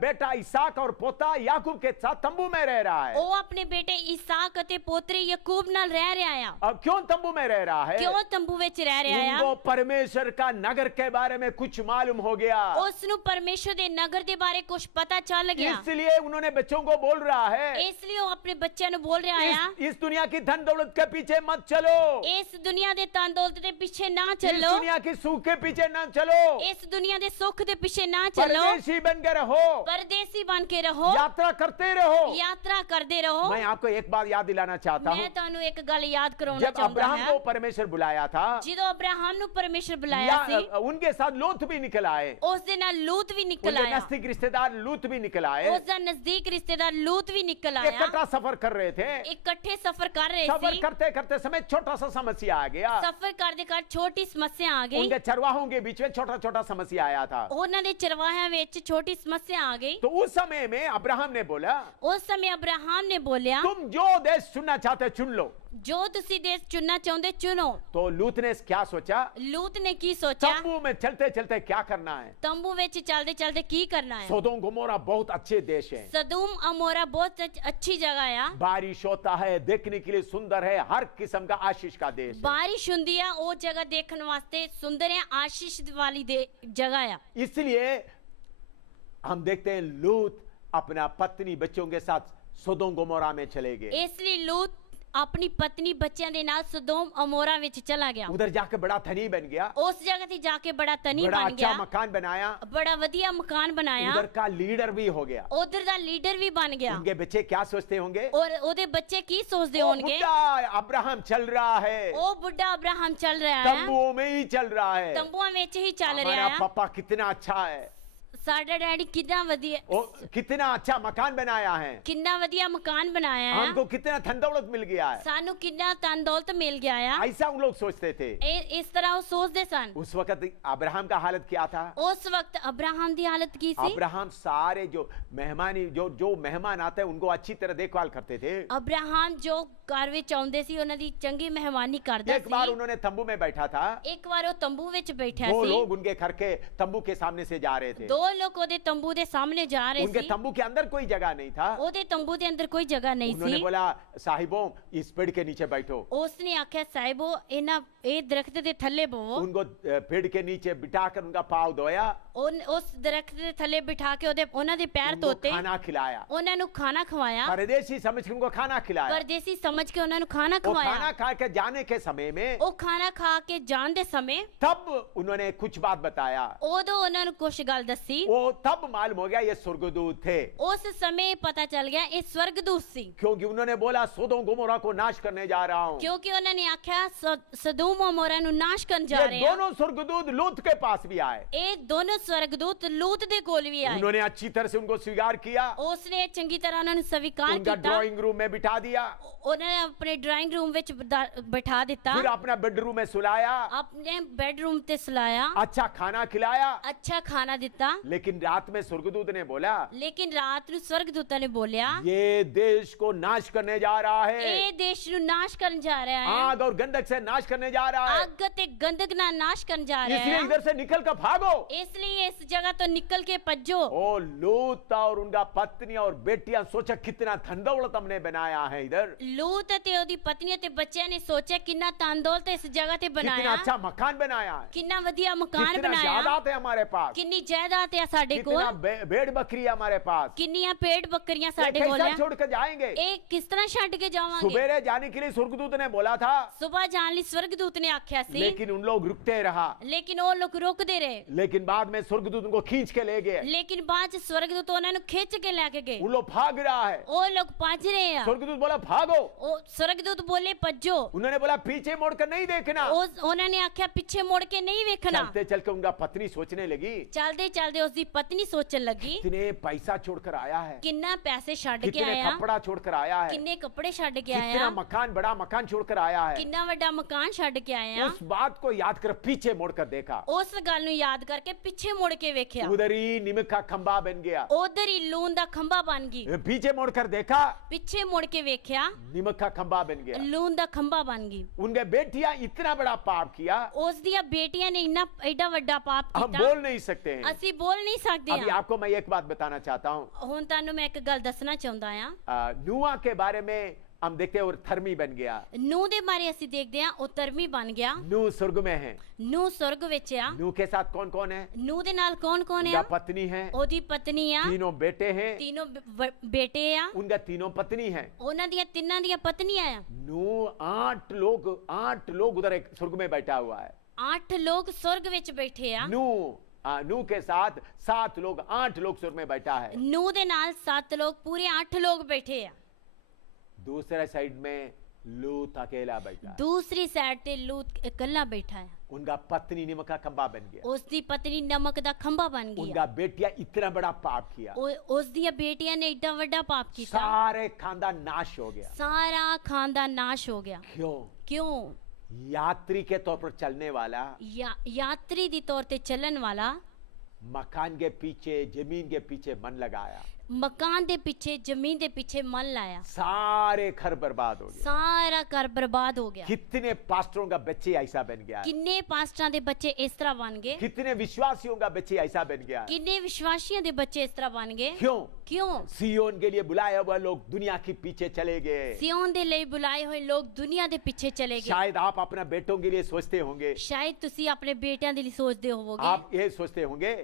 बेटा इसाक और पोता याकूब के साथ तंबू में रह रहा है। ਉਹ ਆਪਣੇ ਬੇਟੇ ਇਸਾਕ ਅਤੇ ਪੋਤਰੇ ਯਾਕੂਬ ਨਾਲ ਰਹਿ ਰਿਹਾ ਆ। अब क्यों तंबू में रह रहा है? ਕਿਉਂ ਤੰਬੂ ਵਿੱਚ ਰਹਿ ਰਿਹਾ ਆ? उनको परमेश्वर का नगर के बारे में कुछ मालूम हो गया, ਉਸ ਨੂੰ ਪਰਮੇਸ਼ਰ ਦੇ ਨਗਰ ਦੇ ਬਾਰੇ ਕੁਝ ਪਤਾ ਚੱਲ ਗਿਆ। इसलिए उन्होंने बच्चों को बोल रहा है ਇਸ ਲਈ ਉਹ ਆਪਣੇ ਬੱਚਿਆਂ ਨੂੰ ਬੋਲ ਰਿਹਾ ਆ, इस दुनिया की धन दौलत के पीछे मत चलो, ਇਸ ਦੁਨੀਆ ਦੇ ਧਨ ਦੌਲਤ ਦੇ ਪਿੱਛੇ ਨਾ इस ਚੱਲੋ, दुनिया की सुख के पीछे न चलो, ਇਸ ਦੁਨੀਆ ਦੇ ਸੁੱਖ ਦੇ ਪਿੱਛੇ ਨਾ ਚੱਲੋ, परदेशी बन के रहो, ਪਰਦੇਸੀ ਬਣ ਕੇ ਰਹੋ, यात्रा करते रहो। ਯਾਤਰਾ ਕਰਦੇ ਰਹੋ। मैं आपको एक बात याद दिलाना चाहता हूँ। ਮੈਂ ਤੁਹਾਨੂੰ ਇੱਕ ਗੱਲ ਯਾਦ ਕਰਾਉਣਾ जब ਚਾਹੁੰਦਾ अब्राहम ਹਾਂ। को परमेश्वर बुलाया था, ਜਦੋਂ ਅਬਰਾਹਮ ਨੂੰ ਪਰਮੇਸ਼ਰ ਬੁਲਾਇਆ ਸੀ, उनके साथ लूत भी निकल आए, ਉਸ ਦੇ ਨਾਲ ਲੂਤ ਵੀ ਨਿਕਲ उनके ਆਇਆ, नजदीक रिश्तेदार लूत भी निकल आए। ਉਸ ਦਾ ਨਜ਼ਦੀਕ ਰਿਸ਼ਤੇਦਾਰ ਲੂਤ ਵੀ ਨਿਕਲ ਆਇਆ। इकट्ठा सफर कर रहे थे। ਇਕੱਠੇ ਸਫ਼ਰ ਕਰ ਰਹੇ सफर ਸੀ। करते करते समय छोटा सा समस्या आ गया। ਸਫ਼ਰ ਕਰਦੇ ਕਰ ਛੋਟੀ ਸਮੱਸਿਆ ਆ ਗਈ। उनके चरवाहों के बीच में छोटा छोटा समस्या आया था। ਉਹਨਾਂ ਦੇ ਚਰਵਾਹਿਆਂ ਵਿੱਚ ਛੋਟੀ ਸਮੱਸਿਆ ਆ गई। तो उस समय में अब्राहम ने बोला, ਉਸ ਸਮੇਂ ਅਬਰਾਹਮ ਨੇ ਬੋਲਿਆ, तुम जो देश चुनना चाहते हो चुन लो। ਜੋ ਤੁਸੀਂ ਦੇਸ਼ ਚੁਣਨਾ ਚਾਹੁੰਦੇ ਚੁਣੋ। तो लूत ने क्या सोचा? ਲੂਤ ਨੇ ਕੀ ਸੋਚਿਆ? तंबू में चलते चलते क्या करना है? ਤੰਬੂ ਵਿੱਚ ਚੱਲਦੇ ਚੱਲਦੇ ਕੀ ਕਰਨਾ ਹੈ? सोदोम गोमोरा बहुत अच्छे देश हैं, सदूम अमोरा बहुत अच्छी जगह है। बारिश होता है, देखने के लिए सुंदर है, हर किस्म का आशीष का देश है। बारिश ਹੁੰਦੀ ਆ, ਉਹ ਜਗ੍ਹਾ ਦੇਖਣ ਵਾਸਤੇ ਸੁੰਦਰ ਹੈ, ਆਸ਼ੀਸ਼ ਵਾਲੀ जगह है। इसलिए हम देखते हैं लूत अपना पत्नी बच्चों के साथ सोदोम गोमोरा में चले गए। इसलिए लूत अपनी पत्नी बच्चों के नाल सदोम अमोरा विच चला गया। उधर जाके बड़ा धनी बन गया, उस जगह ते जाके बड़ा धनी बड़ा बन अच्छा गया, मकान बनाया, बड़ा वधिया मकान बनाया, उधर का लीडर भी हो गया। उधर दा लीडर भी बन गया। उनके बच्चे क्या सोचते होंगे? और ओदे बच्चे की सोचते ओ होंगे? बुढ़ा अब्राहम चल रहा है, ओ बुढ़ा अब्राहम चल रहा है, तंबुओं में ही चल रहा है, तंबुओं विच ही चल रहा हमारा है। पापा कितना अच्छा है, साडा डैडी कितना वधिया, कितना अच्छा मकान बनाया है, कितना वधिया मकान बनाया है, हमको कितना धन दौलत मिल गया है। सानू कितना धन दौलत मिल गया है। ऐसा उन लोग सोचते थे। इस तरह वो सोचते सन। उस वक्त अब्राहम का हालत क्या था? उस वक्त अब्राहम की हालत की सी? अब्राहम सारे जो मेहमान आते हैं उनको अच्छी तरह देखभाल करते थे। अब्राहम जो घर विच आउंदे सी उन्हां दी चंगी मेहमानी करदा सी। एक बार उन्होंने तंबू में बैठा था, एक बार वो तंबू विच बैठा दो सी, लोग उनके घर के तंबू के सामने से जा रहे थे। दो ਉਹ ਲੋਕ ਉਹਦੇ ਤੰਬੂ ਦੇ ਸਾਹਮਣੇ ਜਾ ਰਹੇ उनके ਸੀ तंबू के अंदर कोई जगह नहीं था। ਉਹਦੇ ਤੰਬੂ ਦੇ ਅੰਦਰ ਕੋਈ ਜਗ੍ਹਾ ਨਹੀਂ उन्होंने ਸੀ बोला साहिबों इस पेड़ के नीचे बैठो। ਉਸਨੇ ਆਖਿਆ ਸਾਹਿਬੋ ਇਹ ਦਰਖਤ ਦੇ ਥੱਲੇ ਬਵੋ उनको पेड़ के नीचे बिठाकर उनका पाँव धोया, ਉਸ ਦਰਖਤ ਦੇ ਥੱਲੇ ਬਿਠਾ ਕੇ ਉਹਨਾਂ ਦੇ ਪੈਰ उनको ਧੋਤੇ खाना खिलाया, ਉਹਨਾਂ ਨੂੰ ਖਾਣਾ ਖਵਾਇਆ परदेशी समझ के उनको खाना खिलाया। ਪਰਦੇਸੀ ਸਮਝ ਕੇ ਉਹਨਾਂ ਨੂੰ ਖਾਣਾ वो खाना ਖਵਾਇਆ खा के जाने के समय में ਉਹ ਖਾਣਾ ਖਾ ਕੇ ਜਾਣ ਦੇ ਸਮੇਂ तब उन्होंने कुछ बात बताया। ਉਦੋਂ ਉਹਨਾਂ ਨੂੰ ਕੁਝ ਗੱਲ ਦੱਸੀ वो तब मालूम हो गया ये स्वर्गदूत थे, ਉਸ ਸਮੇਂ ਪਤਾ ਚੱਲ ਗਿਆ ਇਹ ਸਵਰਗਦੂਤ ਸੀ क्योंकि उन्होंने बोला सोदोम गोमोरा को नाश करने जा रहा हूँ। ਕਿਉਂਕਿ ਉਹਨਾਂ ਨੇ ਆਖਿਆ ਸਦੋਮ ਅਮੋਰਾ ਨੂੰ ਨਾਸ਼ ਕਰਨ ਜਾ ये ਰਹੇ ਆ दोनों स्वर्गदूत लूत के पास भी आए। ਇਹ ਦੋਨੋਂ ਸਵਰਗਦੂਤ ਲੂਤ ਦੇ ਕੋਲ ਵੀ ਆਏ उन्होंने अच्छी तरह से उनको स्वीकार किया, ਉਸਨੇ ਚੰਗੀ ਤਰ੍ਹਾਂ ਉਹਨਾਂ ਨੂੰ ਸਵੀਕਾਰ उनका ਕੀਤਾ ड्राइंग रूम में बिठा दिया, ਉਹਨਾਂ ਨੇ ਆਪਣੇ ਡਰਾਇੰਗ ਰੂਮ ਵਿੱਚ ਬਿਠਾ ਦਿੱਤਾ फिर अपना बेडरूम में सुलाया, ਆਪਣੇ ਬੈਡਰੂਮ ਤੇ ਸੁਲਾਇਆ अच्छा खाना खिलाया। ਅੱਛਾ ਖਾਣਾ ਦਿੱਤਾ लेकिन रात में स्वर्गदूत ने बोला ਲੇਕਿਨ ਰਾਤ ਨੂੰ ਸਵਰਗਦੂਤਾਂ ਨੇ ਬੋਲਿਆ ये देश को नाश करने जा रहा है, ਇਹ ਦੇਸ਼ ਨੂੰ ਨਾਸ਼ ਕਰਨ ਜਾ ਰਿਹਾ ਹੈ आग और गंधक से नाश करने जा रहा है, ਅੱਗ ਤੇ ਗੰਧਕ ਨਾਲ ਨਾਸ਼ ਕਰਨ ਜਾ ਰਿਹਾ इसलिए ਹੈ इधर से निकल कर भागो। ਇਸ ਲਈ ਇਸ ਜਗ੍ਹਾ ਤੋਂ ਨਿਕਲ ਕੇ ਭੱਜੋ ओ लूत और उनका पत्नी और बेटियां, सोचा कितना धन दौलत हमने बनाया है इधर, ਲੂਤ ਤੇ ਉਹਦੀ ਪਤਨੀ ਤੇ ਬੱਚਿਆਂ ਨੇ ਸੋਚਿਆ ਕਿੰਨਾ ਧਨ ਦੌਲਤ ਇਸ ਜਗ੍ਹਾ ਤੇ कितना ਬਣਾਇਆ अच्छा मकान बनाया है, ਕਿੰਨਾ ਵਧੀਆ ਮਕਾਨ कितना ਬਣਾਇਆ जायदाद है हमारे पास, ਕਿੰਨੀ ਜਾਇਦਾਦ ਹੈ ਸਾਡੇ कितना ਕੋਲ भेड़ बकरी है हमारे पास, ਕਿੰਨੀਆਂ ਪੇੜ ਬੱਕਰੀਆਂ ये ਸਾਡੇ ਕੋਲ कैसा ਹੈ छोड़ कर जाएंगे। ਇਹ ਕਿਸ ਤਰ੍ਹਾਂ ਛੱਡ ਕੇ ਜਾਵਾਂਗੇ सुबेरे जाने के लिए स्वर्गदूत ने बोला था, ਸਵੇਰ ਜਾਣ ਲਈ ਸਵਰਗਦੂਤ ਨੇ ਆਖਿਆ ਸੀ लेकिन उन लोग रुकते रहा। ਲੇਕਿਨ ਉਹ ਲੋਕ ਰੁਕਦੇ ਰਹੇ लेकिन बाद में स्वर्गदूत उनको खींच के ले गए, ਲੇਕਿਨ ਬਾਅਦ ਚ ਸਵਰਗਦੂਤ ਉਹਨਾਂ ਨੂੰ ਖਿੱਚ ਕੇ ਲੈ ਕੇ ਗਏ उन लोग भाग रहा है। ਉਹ ਲੋਕ ਭੱਜ ਰਹੇ ਆ स्वर्गदूत बोला भागो, ਉਹ ਸਵਰਗਦੂਤ ਬੋਲੇ ਭੱਜੋ उन्होंने बोला पीछे मुड़ कर नहीं देखना। ਉਹਨਾਂ ਨੇ ਆਖਿਆ ਪਿੱਛੇ ਮੁੜ ਕੇ ਨਹੀਂ ਵੇਖਣਾ चलते चल के उनका पत्नी सोचने लगी ਚਲਦੇ ਚਲਦੇ ਉਸਦੀ ਪਤਨੀ ਸੋਚਣ ਲੱਗੀ कितने पैसा छोड़कर आया है, ਕਿੰਨਾ ਪੈਸੇ ਛੱਡ ਕੇ कितने ਆਇਆ कपड़ा छोड़कर आया है, ਕਿੰਨੇ ਕੱਪੜੇ ਛੱਡ ਕੇ कितना ਆਇਆ मकान, बड़ा मकान छोड़कर आया है। ਕਿੰਨਾ ਵੱਡਾ ਮਕਾਨ ਛੱਡ ਕੇ ਆਇਆ उस बात को याद कर पीछे मुड़कर देखा, ਉਸ ਗੱਲ ਨੂੰ ਯਾਦ ਕਰਕੇ ਪਿੱਛੇ ਮੁੜ ਕੇ ਵੇਖਿਆ उधर ही नीमक का खंबा बन गया। ਉਧਰ ਹੀ ਲੂਣ ਦਾ ਖੰਭਾ ਬਣ ਗਈ पीछे मुड़कर देखा, ਪਿੱਛੇ ਮੁੜ ਕੇ ਵੇਖਿਆ नीमक का खंबा बन गया। ਲੂਣ ਦਾ ਖੰਭਾ ਬਣ ਗਈ उनके बेटियां इतना बड़ा पाप किया, ਉਸ ਦੀਆਂ ਬੇਟੀਆਂ ਨੇ ਇੰਨਾ ਐਡਾ ਵੱਡਾ ਪਾਪ हम ਕੀਤਾ बोल नहीं सकते हैं। ਅਸੀਂ ਬੋਲ ਨਹੀਂ ਸਕਦੇ अभी ਹਾਂ आपको मैं एक बात बताना चाहता हूँ। ਹੁਣ ਤੁਹਾਨੂੰ ਮੈਂ ਇੱਕ ਗੱਲ ਦੱਸਣਾ ਚਾਹੁੰਦਾ ਆ नूआ के बारे में हम देखते हैं, और धर्मी बन गया। ਨੂਹ ਦੇ ਬਾਰੇ ਅਸੀਂ ਦੇਖਦੇ ਹਾਂ ਉਹ ਧਰਮੀ ਬਣ ਗਿਆ नू स्वर्ग में है। ਨੂਹ स्वर्ग ਵਿੱਚ ਆ नू के साथ कौन कौन है? ਨੂਹ ਦੇ ਨਾਲ ਕੌਣ ਕੌਣ उनका ਆ पत्नी है, ਉਹਦੀ ਪਤਨੀ ਆ तीनों बेटे हैं, तीनों ਬੇਟੇ ਆ उनका तीनों पत्नी है। ਉਹਨਾਂ ਦੀਆਂ ਤਿੰਨਾਂ ਦੀਆਂ ਪਤਨੀਆਂ ਆ नू 8 लोग उधर एक स्वर्ग में बैठा हुआ है। 8 ਲੋਕ स्वर्ग ਵਿੱਚ ਬੈਠੇ ਆ नू के साथ 7 लोग, 8 लोग स्वर्ग में बैठा है। ਨੂਹ ਦੇ ਨਾਲ 7 ਲੋਕ पूरे 8 ਲੋਕ ਬੈਠੇ ਆ दूसरे साइड में लूत अकेला बैठा है। ਦੂਸਰੀ ਸਾਈਡ ਤੇ ਲੂਤ ਇਕੱਲਾ ਬੈਠਾ ਹੈ उनका पत्नी नीमक का खंबा बन गया। ਉਸ ਦੀ ਪਤਨੀ ਨਮਕ ਦਾ ਖੰਭਾ ਬਣ ਗਈ उनका बेटिया इतना बड़ा पाप किया, ਉਸ ਦੀਆਂ ਬੇਟੀਆਂ ਨੇ ਏਡਾ ਵੱਡਾ ਪਾਪ ਕੀਤਾ सारे खानदान नाश हो गया। ਸਾਰਾ ਖਾਨਦਾਨ ਨਾਸ਼ ਹੋ ਗਿਆ क्यों? ਕਿਉਂ यात्री के तौर पर चलने वाला, ਯਾਤਰੀ ਦੀ ਤੌਰ ਤੇ ਚੱਲਣ ਵਾਲਾ मकान के पीछे, जमीन के पीछे मन लगाया, ਮਕਾਨ ਦੇ ਪਿੱਛੇ ਜ਼ਮੀਨ ਦੇ ਪਿੱਛੇ ਮਨ ਲਾਇਆ सारे घर बर्बाद हो गए। ਸਾਰਾ ਘਰ ਬਰਬਾਦ ਹੋ ਗਿਆ कितने पास्टरों का बच्चे ऐसा बन गया है, ਕਿੰਨੇ ਪਾਸਟਰਾਂ ਦੇ ਬੱਚੇ ਇਸ ਤਰ੍ਹਾਂ ਬਣ ਗਏ कितने विश्वासियों का बच्चे ऐसा बन गया है। ਕਿੰਨੇ ਵਿਸ਼ਵਾਸੀਆਂ ਦੇ ਬੱਚੇ ਇਸ ਤਰ੍ਹਾਂ ਬਣ ਗਏ क्यों? ਕਿਉਂ सियोन के लिए बुलाया हुआ लोग दुनिया के पीछे चले गए। ਸਿਯੋਨ ਦੇ ਲਈ ਬੁਲਾਏ ਹੋਏ ਲੋਕ ਦੁਨੀਆ ਦੇ ਪਿੱਛੇ ਚਲੇ ਗਏ शायद आप अपने बेटों के लिए सोचते होंगे, ਸ਼ਾਇਦ ਤੁਸੀਂ ਆਪਣੇ ਬੇਟਿਆਂ ਦੇ ਲਈ ਸੋਚਦੇ ਹੋਵੋਗੇ आप ये सोचते होंगे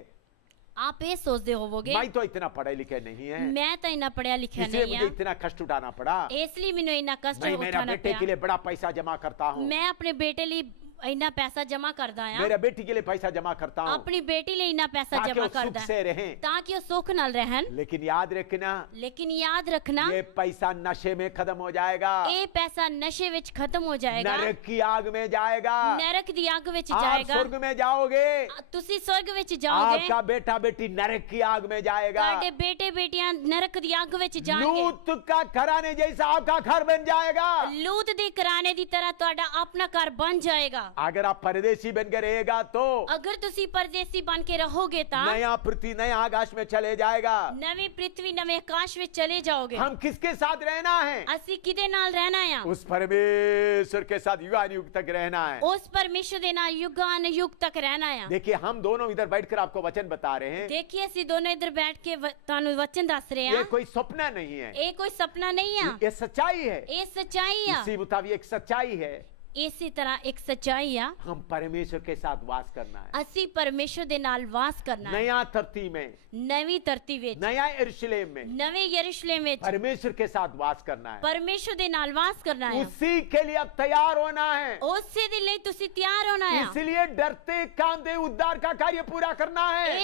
ਆਪ ਇਹ ਸੋਚਦੇ ਹੋਵੋਗੇ मैं तो इतना पढ़े लिखे नहीं है, ਮੈਂ ਤਾਂ ਇੰਨਾ ਪੜਿਆ ਲਿਖਿਆ इसलिए ਨਹੀਂ मुझे ਆ इतना कष्ट उठाना पड़ा। ਇਸ ਲਈ ਮੈਨੂੰ ਇੰਨਾ ਕਸ਼ਟ मैं मेरा ਉਠਾਉਣਾ बेटे के ਪਿਆ लिए बड़ा पैसा जमा करता हूँ, ਮੈਂ ਆਪਣੇ ਬੇਟੇ ਲਈ ਇੰਨਾ ਪੈਸਾ ਜਮਾ ਕਰਦਾ ਆ मेरे बेटी के लिए पैसा जमा करता हूँ, ਆਪਣੀ ਬੇਟੀ ਲਈ ਇੰਨਾ ਪੈਸਾ ताकि ਜਮਾ वो सुख ਕਰਦਾ से रहें। ਤਾਂ ਕਿ ਉਹ ਸੁੱਖ ਨਾਲ ਰਹਿਣ लेकिन याद रखना, ਲੇਕਿਨ ਯਾਦ ਰੱਖਣਾ ये पैसा नशे में खत्म हो जाएगा, ਇਹ ਪੈਸਾ ਨਸ਼ੇ ਵਿੱਚ ਖਤਮ ਹੋ ਜਾਏਗਾ नरक की आग में जाएगा, ਨਰਕ ਦੀ ਅੱਗ ਵਿੱਚ आप ਜਾਏਗਾ स्वर्ग में जाओगे, ਤੁਸੀਂ स्वर्ग ਵਿੱਚ ਜਾਓਗੇ आपका बेटा बेटी नरक की आग में जाएगा। ਤੁਹਾਡੇ ਬੇਟੇ ਬੇਟੀਆਂ ਨਰਕ ਦੀ ਅੱਗ ਵਿੱਚ ਜਾਣਗੇ लूत का घराने जैसा आपका घर बन जाएगा। ਲੂਤ ਦੇ ਘਰਾਣੇ ਦੀ ਤਰ੍ਹਾਂ ਤੁਹਾਡਾ ਆਪਣਾ ਘਰ ਬਣ ਜਾਏਗਾ। अगर आप परदेशी बनकर रहेगा तो ਅਗਰ ਤੁਸੀਂ ਪਰਦੇਸੀ ਬਣ ਕੇ ਰਹੋਗੇ ਤਾਂ नया पृथ्वी नया आकाश में चले जाएगा। ਨਵੀਂ ਪ੍ਰਿਥਵੀ ਨਵੇਂ ਆਕਾਸ਼ ਵਿੱਚ ਚਲੇ ਜਾਓਗੇ। हम किसके साथ रहना है? ਅਸੀਂ ਕਿਹਦੇ ਨਾਲ ਰਹਿਣਾ ਆ? उस परमेश्वर के साथ युगानुयुग तक रहना है। ਉਸ ਪਰਮੇਸ਼ਰ ਦੇ ਨਾਲ ਯੁਗਾਨ ਯੁਗ ਤੱਕ ਰਹਿਣਾ ਆ। देखिए हम दोनों इधर बैठकर आपको वचन बता रहे हैं। ਦੇਖੀਏ ਅਸੀਂ ਦੋਨੋਂ ਇੱਧਰ ਬੈਠ ਕੇ ਤੁਹਾਨੂੰ ਵਚਨ ਦੱਸ ਰਹੇ ये ਆ। कोई सपना नहीं है, ਇਹ ਕੋਈ ਸੁਪਨਾ ਨਹੀਂ ਆ, ये सच्चाई है। ਇਹ ਸੱਚਾਈ ਆ। इसी मुताबिक एक सच्चाई है, ਇਸੇ ਤਰ੍ਹਾਂ ਇੱਕ ਸੱਚਾਈ ਆ। हम परमेश्वर के साथ वास करना है। ਅਸੀਂ ਪਰਮੇਸ਼ਰ ਦੇ ਨਾਲ ਵਾਸ ਕਰਨਾ ਹੈ। नया धरती में, ਨਵੀਂ ਧਰਤੀ ਵਿੱਚ, नया यरूशलेम में ਨਵੇਂ ਯਰੂਸ਼ਲਮ ਵਿੱਚ परमेश्वर के साथ वास करना है। ਪਰਮੇਸ਼ਰ ਦੇ ਨਾਲ ਵਾਸ ਕਰਨਾ ਹੈ। उसी के लिए अब तैयार होना है। ਉਸੇ ਦੇ ਲਈ ਤੁਸੀਂ ਤਿਆਰ ਹੋਣਾ ਆ। इसलिए डरते कांदे उद्धार का कार्य पूरा करना है।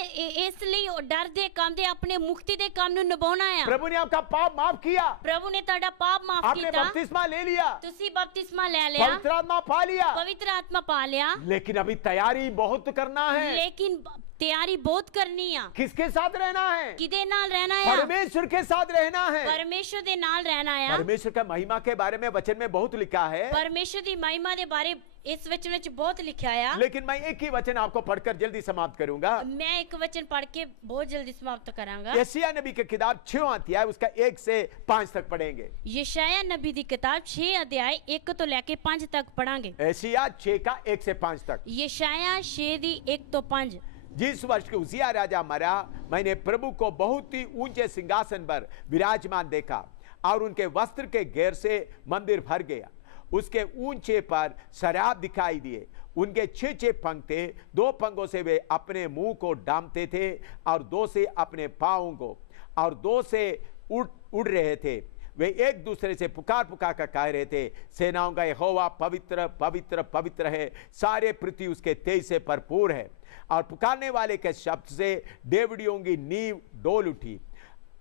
ਇਸ ਲਈ ਉਹ ਡਰਦੇ ਕੰਮਦੇ ਆਪਣੇ ਮੁਕਤੀ ਦੇ ਕੰਮ ਨੂੰ ਨਿਭਾਉਣਾ ਆ। प्रभु ने आपका पाप माफ किया, ਪ੍ਰਭੂ ਨੇ ਤੁਹਾਡਾ ਪਾਪ ਮਾਫ आपने ਕੀਤਾ, बपतिस्मा ले लिया, ਤੁਸੀਂ ਬਪਤਿਸਮਾ ਲੈ ਲਿਆ, पवित्र आत्मा पा लिया, ਪਵਿੱਤਰ ਆਤਮਾ ਪਾ ਲਿਆ। लेकिन अभी तैयारी बहुत करना है। ਲੇਕਿਨ ਤਿਆਰੀ ਬਹੁਤ ਕਰਨੀ ਆ। किसके साथ रहना है? ਕਿਹਦੇ ਨਾਲ ਰਹਿਣਾ ਆ? परमेश्वर के साथ रहना है। ਪਰਮੇਸ਼ਰ ਦੇ ਨਾਲ ਰਹਿਣਾ ਆ। परमेश्वर का महिमा के बारे में वचन में बहुत लिखा है, ਪਰਮੇਸ਼ਰ ਦੀ ਮਹਿਮਾ ਦੇ ਬਾਰੇ ਇਸ ਵਚਨ ਵਿੱਚ ਬਹੁਤ ਲਿਖਿਆ ਆ। लेकिन मैं एक ही वचन आपको पढ़कर जल्दी समाप्त करूंगा। मैं एक वचन पढ़ के बहुत जल्दी समाप्त करांगा। यशायाह नबी की किताब 6 अध्याय उसका 1 से 5 तक पढ़ेंगे। यशायाह नबी दी किताब 6 अध्याय 1 तो लेके 5 तक पढ़ांगे। यशायाह 6 का 1 से 5 तक। यशायाह 6 दी 1 तो 5। जिस वर्ष के उजिया राजा मरा, मैंने प्रभु को बहुत ही ऊंचे सिंहासन पर विराजमान देखा और उनके वस्त्र के घेर से मंदिर भर गया। उसके ऊंचे पर शराब दिखाई दिए। उनके 6 पंख थे, 2 पंखों से वे अपने मुंह को डामते थे और 2 से अपने पाँवों को, और 2 से उड़ रहे थे। वे एक दूसरे से पुकार पुकार कर कह रहे थे, सेनाओं का यहोवा पवित्र पवित्र पवित्र है, सारे पृथ्वी उसके तेज से भरपूर है। और पुकारने वाले के शब्द से डेवड़ियों की नींव डोल उठी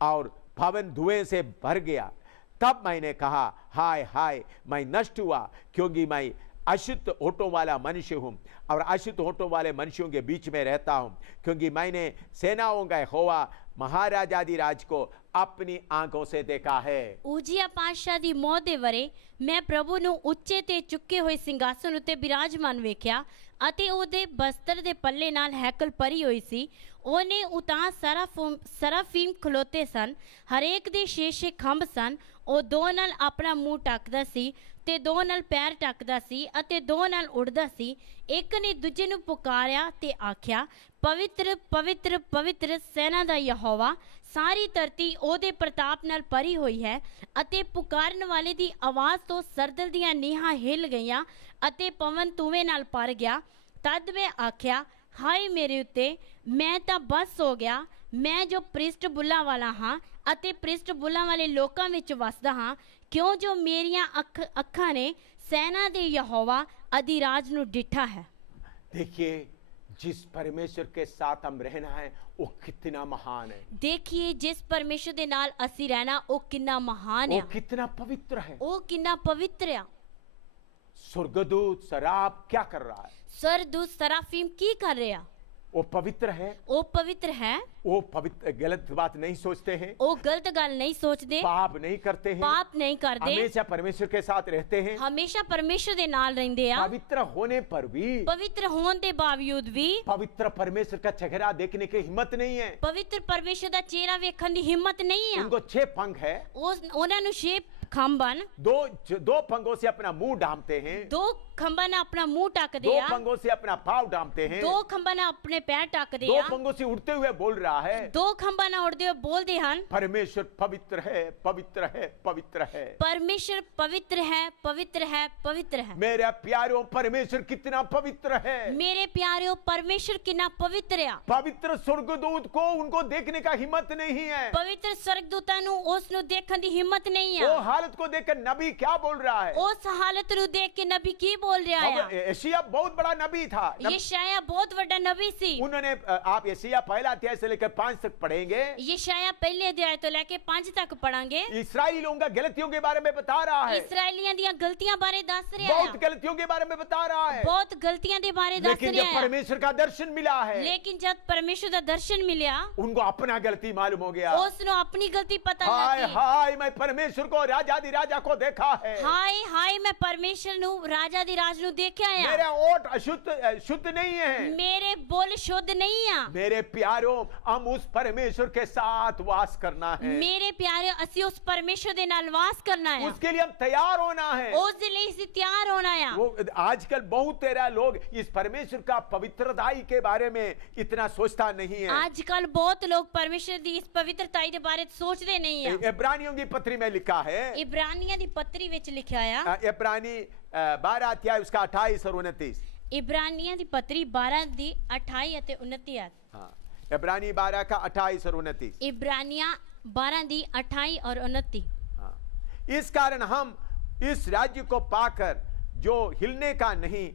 और भवन धुएं से भर गया। तब मैंने कहा, हाय हाय, मैं नष्ट हुआ, क्योंकि मैं अशुद्ध होठों वाला मनुष्य हूँ और अशुद्ध होठों वाले मनुष्यों के बीच में रहता हूँ, क्योंकि मैंने सेनाओं का यहोवा महाराजाधिराज को अपनी आंखों से देखा है। ਉਜੀਆ ਪਾਤਸ਼ਾਹ ਦੀ ਮੌਤ ਦੇ ਵਰੇ ਮੈਂ ਪ੍ਰਭੂ ਨੂੰ ਉੱਚੇ ਤੇ ਚੁੱਕੇ ਹੋਏ ਸਿੰਘਾਸਨ ਉੱਤੇ ਬਿਰਾਜਮਾਨ ਵੇਖਿਆ ਅਤੇ ਉਹਦੇ ਬਸਤਰ ਦੇ ਪੱਲੇ ਨਾਲ ਹੈਕਲ ਭਰੀ ਹੋਈ ਸੀ। ਉਹਨੇ ਉਤਾਂ ਸਰਾਫੀਮ ਖਲੋਤੇ ਸਨ, ਹਰੇਕ ਦੇ 6 ਖੰਭ ਸਨ। ਉਹ 2 ਨਾਲ ਆਪਣਾ ਮੂੰਹ ਢੱਕਦਾ ਸੀ ਤੇ 2 ਨਾਲ ਪੈਰ ਢੱਕਦਾ ਸੀ ਅਤੇ 2 ਨਾਲ ਉੜਦਾ ਸੀ। ਇੱਕ ਨੇ ਦੂਜੇ ਨੂੰ ਪੁਕਾਰਿਆ ਤੇ ਆਖਿਆ, ਪਵਿੱਤਰ ਪਵਿੱਤਰ ਪਵਿੱਤਰ ਸੈਨਾ ਦਾ ਯਹੋਵਾ, ਸਾਰੀ ਧਰਤੀ ਉਹਦੇ ਪ੍ਰਤਾਪ ਨਾਲ ਭਰੀ ਹੋਈ ਹੈ। ਅਤੇ ਪੁਕਾਰਨ ਵਾਲੇ ਦੀ ਆਵਾਜ਼ ਤੋਂ ਸਰਦਲ ਦੀਆਂ ਨੀਹਾਂ ਹਿੱਲ ਗਈਆਂ ਅਤੇ ਪਵਨ ਧੂਏ ਨਾਲ ਭਰ ਗਿਆ। ਤਦ ਮੈਂ ਆਖਿਆ, ਹਾਏ ਮੇਰੇ ਉੱਤੇ, ਮੈਂ ਤਾਂ ਬਸ ਹੋ ਗਿਆ, ਮੈਂ ਜੋ ਪ੍ਰਿਸ਼ਟ ਬੁੱਲਾਂ ਵਾਲਾ ਹਾਂ ਅਤੇ ਪ੍ਰਿਸ਼ਟ ਬੁੱਲਾਂ ਵਾਲੇ ਲੋਕਾਂ ਵਿੱਚ ਵਸਦਾ ਹਾਂ, ਕਿਉਂ ਜੋ ਮੇਰੀਆਂ ਅੱਖਾਂ ਨੇ ਸੈਨਾ ਦੇ ਯਹੋਵਾ अधिराज ਨੂੰ ਡਿੱਠਾ ਹੈ। देखिए, जिस परमेश्वर के साथ हम रहना है वो कितना महान है। देखिए, जिस परमेश्वर ਦੇ ਨਾਲ ਅਸੀਂ ਰਹਿਣਾ ਉਹ ਕਿੰਨਾ ਮਹਾਨ वो ਹੈ, कितना पवित्र है। ਉਹ ਕਿੰਨਾ ਪਵਿੱਤਰ ਆ। स्वर्गदूत शराब क्या कर रहा है? सरदूत सराफीम ਕੀ ਕਰ ਰਿਹਾ? वो पवित्र है। ਉਹ ਪਵਿੱਤਰ ਹੈ, वो पवित्र गलत बात नहीं सोचते हैं, ਉਹ ਗਲਤ ਗੱਲ ਨਹੀਂ ਸੋਚਦੇ, पाप नहीं करते हैं, ਪਾਪ ਨਹੀਂ ਕਰਦੇ, हमेशा परमेश्वर के साथ रहते हैं। ਹਮੇਸ਼ਾ ਪਰਮੇਸ਼ਰ ਦੇ ਨਾਲ ਰਹਿੰਦੇ ਆ। पवित्र होने पर भी, ਪਵਿੱਤਰ ਹੋਣ ਦੇ ਬਾਵਜੂਦ ਵੀ पवित्र परमेश्वर का चेहरा देखने की हिम्मत नहीं है। ਪਵਿੱਤਰ ਪਰਮੇਸ਼ਰ ਦਾ ਚਿਹਰਾ ਵੇਖਣ ਦੀ ਹਿੰਮਤ ਨਹੀਂ ਆ। उनको 6 पंख है, ਉਹਨਾਂ ਨੂੰ 6 ਖੰਭਨ, 2 पंखों से अपना मुंह डामते हैं, 2 ਖੰਭਾਂ ਨਾਲ ਆਪਣਾ ਮੂੰਹ ਢੱਕਦੇ 2 ਆ, पंखों से अपना पाँव डामते हैं, 2 ਖੰਭਾਂ ਨਾਲ ਆਪਣੇ ਪੈਰ ਢੱਕਦੇ 2 ਆ, पंखों से उड़ते हुए बोल रहा है, 2 ਖੰਭਾਂ ਨਾਲ ਉੜਦੇ ਹੋਏ ਬੋਲਦੇ ਹਨ, परमेश्वर पवित्र है पवित्र है पवित्र है। परमेश्वर पवित्र है पवित्र है पवित्र है। मेरे प्यारों, परमेश्वर कितना पवित्र है। मेरे प्यारों, परमेश्वर कितना पवित्र है। पवित्र स्वर्गदूत को उनको देखने का हिम्मत नहीं है। पवित्र स्वर्गदूतां ਨੂੰ ਉਸ ਨੂੰ ਦੇਖਣ ਦੀ ਹਿੰਮਤ ਨਹੀਂ ਆ। वो हालत को देखकर नबी क्या बोल रहा है? ਉਸ ਹਾਲਤ ਨੂੰ ਦੇਖ ਕੇ ਨਬੀ ਕੀ ਬੋਲ ਰਿਹਾ अब ਹੈ? यशायाह बहुत बड़ा नबी था। यशायाह बहुत बड़ा नबी ਸੀ। उन्होंने, आप यशायाह पहला अध्याय से लेकर 5 तक पढ़ेंगे, यशायाह पहले अध्याय तो लेके 5 तक पढ़ांगे। इस्राएलियों का गलतियों के बारे में बता रहा है, इस्राएलियों ਦੀਆਂ ਗਲਤੀਆਂ ਬਾਰੇ ਦੱਸ ਰਿਹਾ बहुत ਹੈ, गलतियों के बारे में बता रहा है। ਬਹੁਤ ਗਲਤੀਆਂ ਦੇ ਬਾਰੇ ਦੱਸ लेकिन ਰਿਹਾ जब ਹੈ। परमेश्वर का दर्शन मिला है, लेकिन जब परमेश्वर ਦਾ ਦਰਸ਼ਨ ਮਿਲਿਆ, उनको अपना गलती मालूम हो गया। ਉਸ ਨੂੰ ਆਪਣੀ ਗਲਤੀ ਪਤਾ हाय ਲੱਗੀ। हाय, मैं परमेश्वर को राजा राजाधि राजा को देखा है। ਹਾਏ ਹਾਏ ਮੈਂ ਪਰਮੇਸ਼ਰ ਨੂੰ ਰਾਜਾ ਦੀ ਰਾਜ ਨੂੰ ਦੇਖਿਆ मेरे ਆ ओठ शुद्ध नहीं है। ਮੇਰੇ ਬੁੱਲ ਸ਼ੁੱਧ ਨਹੀਂ ਆ मेरे प्यारों, हम उस परमेश्वर के साथ वास करना है। ਮੇਰੇ ਪਿਆਰਿਓ ਅਸੀਂ ਉਸ ਪਰਮੇਸ਼ਰ ਦੇ ਨਾਲ ਵਾਸ ਕਰਨਾ ਆ उसके लिए हम तैयार होना है। ਉਸ ਦੇ ਲਈ ਅਸੀਂ ਤਿਆਰ ਹੋਣਾ ਆ वो आजकल बहुत तेरा लोग इस परमेश्वर का पवित्रताई के बारे में इतना सोचता नहीं है। ਅੱਜ ਕੱਲ ਬਹੁਤ ਲੋਕ ਪਰਮੇਸ਼ਰ ਦੀ ਇਸ ਪਵਿੱਤਰਤਾਈ ਦੇ ਬਾਰੇ ਸੋਚਦੇ ਨਹੀਂ ਆ इब्रानियों की पत्री में लिखा है, ਇਬਰਾਨੀਆਂ ਦੀ ਪੱਤਰੀ ਵਿੱਚ ਲਿਖਿਆ ਆ इब्रानी 12 अध्याय उसका 28 और 29। ਇਬਰਾਨੀਆਂ ਦੀ ਪੱਤਰੀ 12 ਦੀ 28 ਅਤੇ 29 ਆ हाँ, इब्रानी 12 का 28 और 29। ਇਬਰਾਨੀਆਂ 12 ਦੀ 28 और 29 हाँ, इस कारण हम इस राज्य को पाकर जो हिलने का नहीं,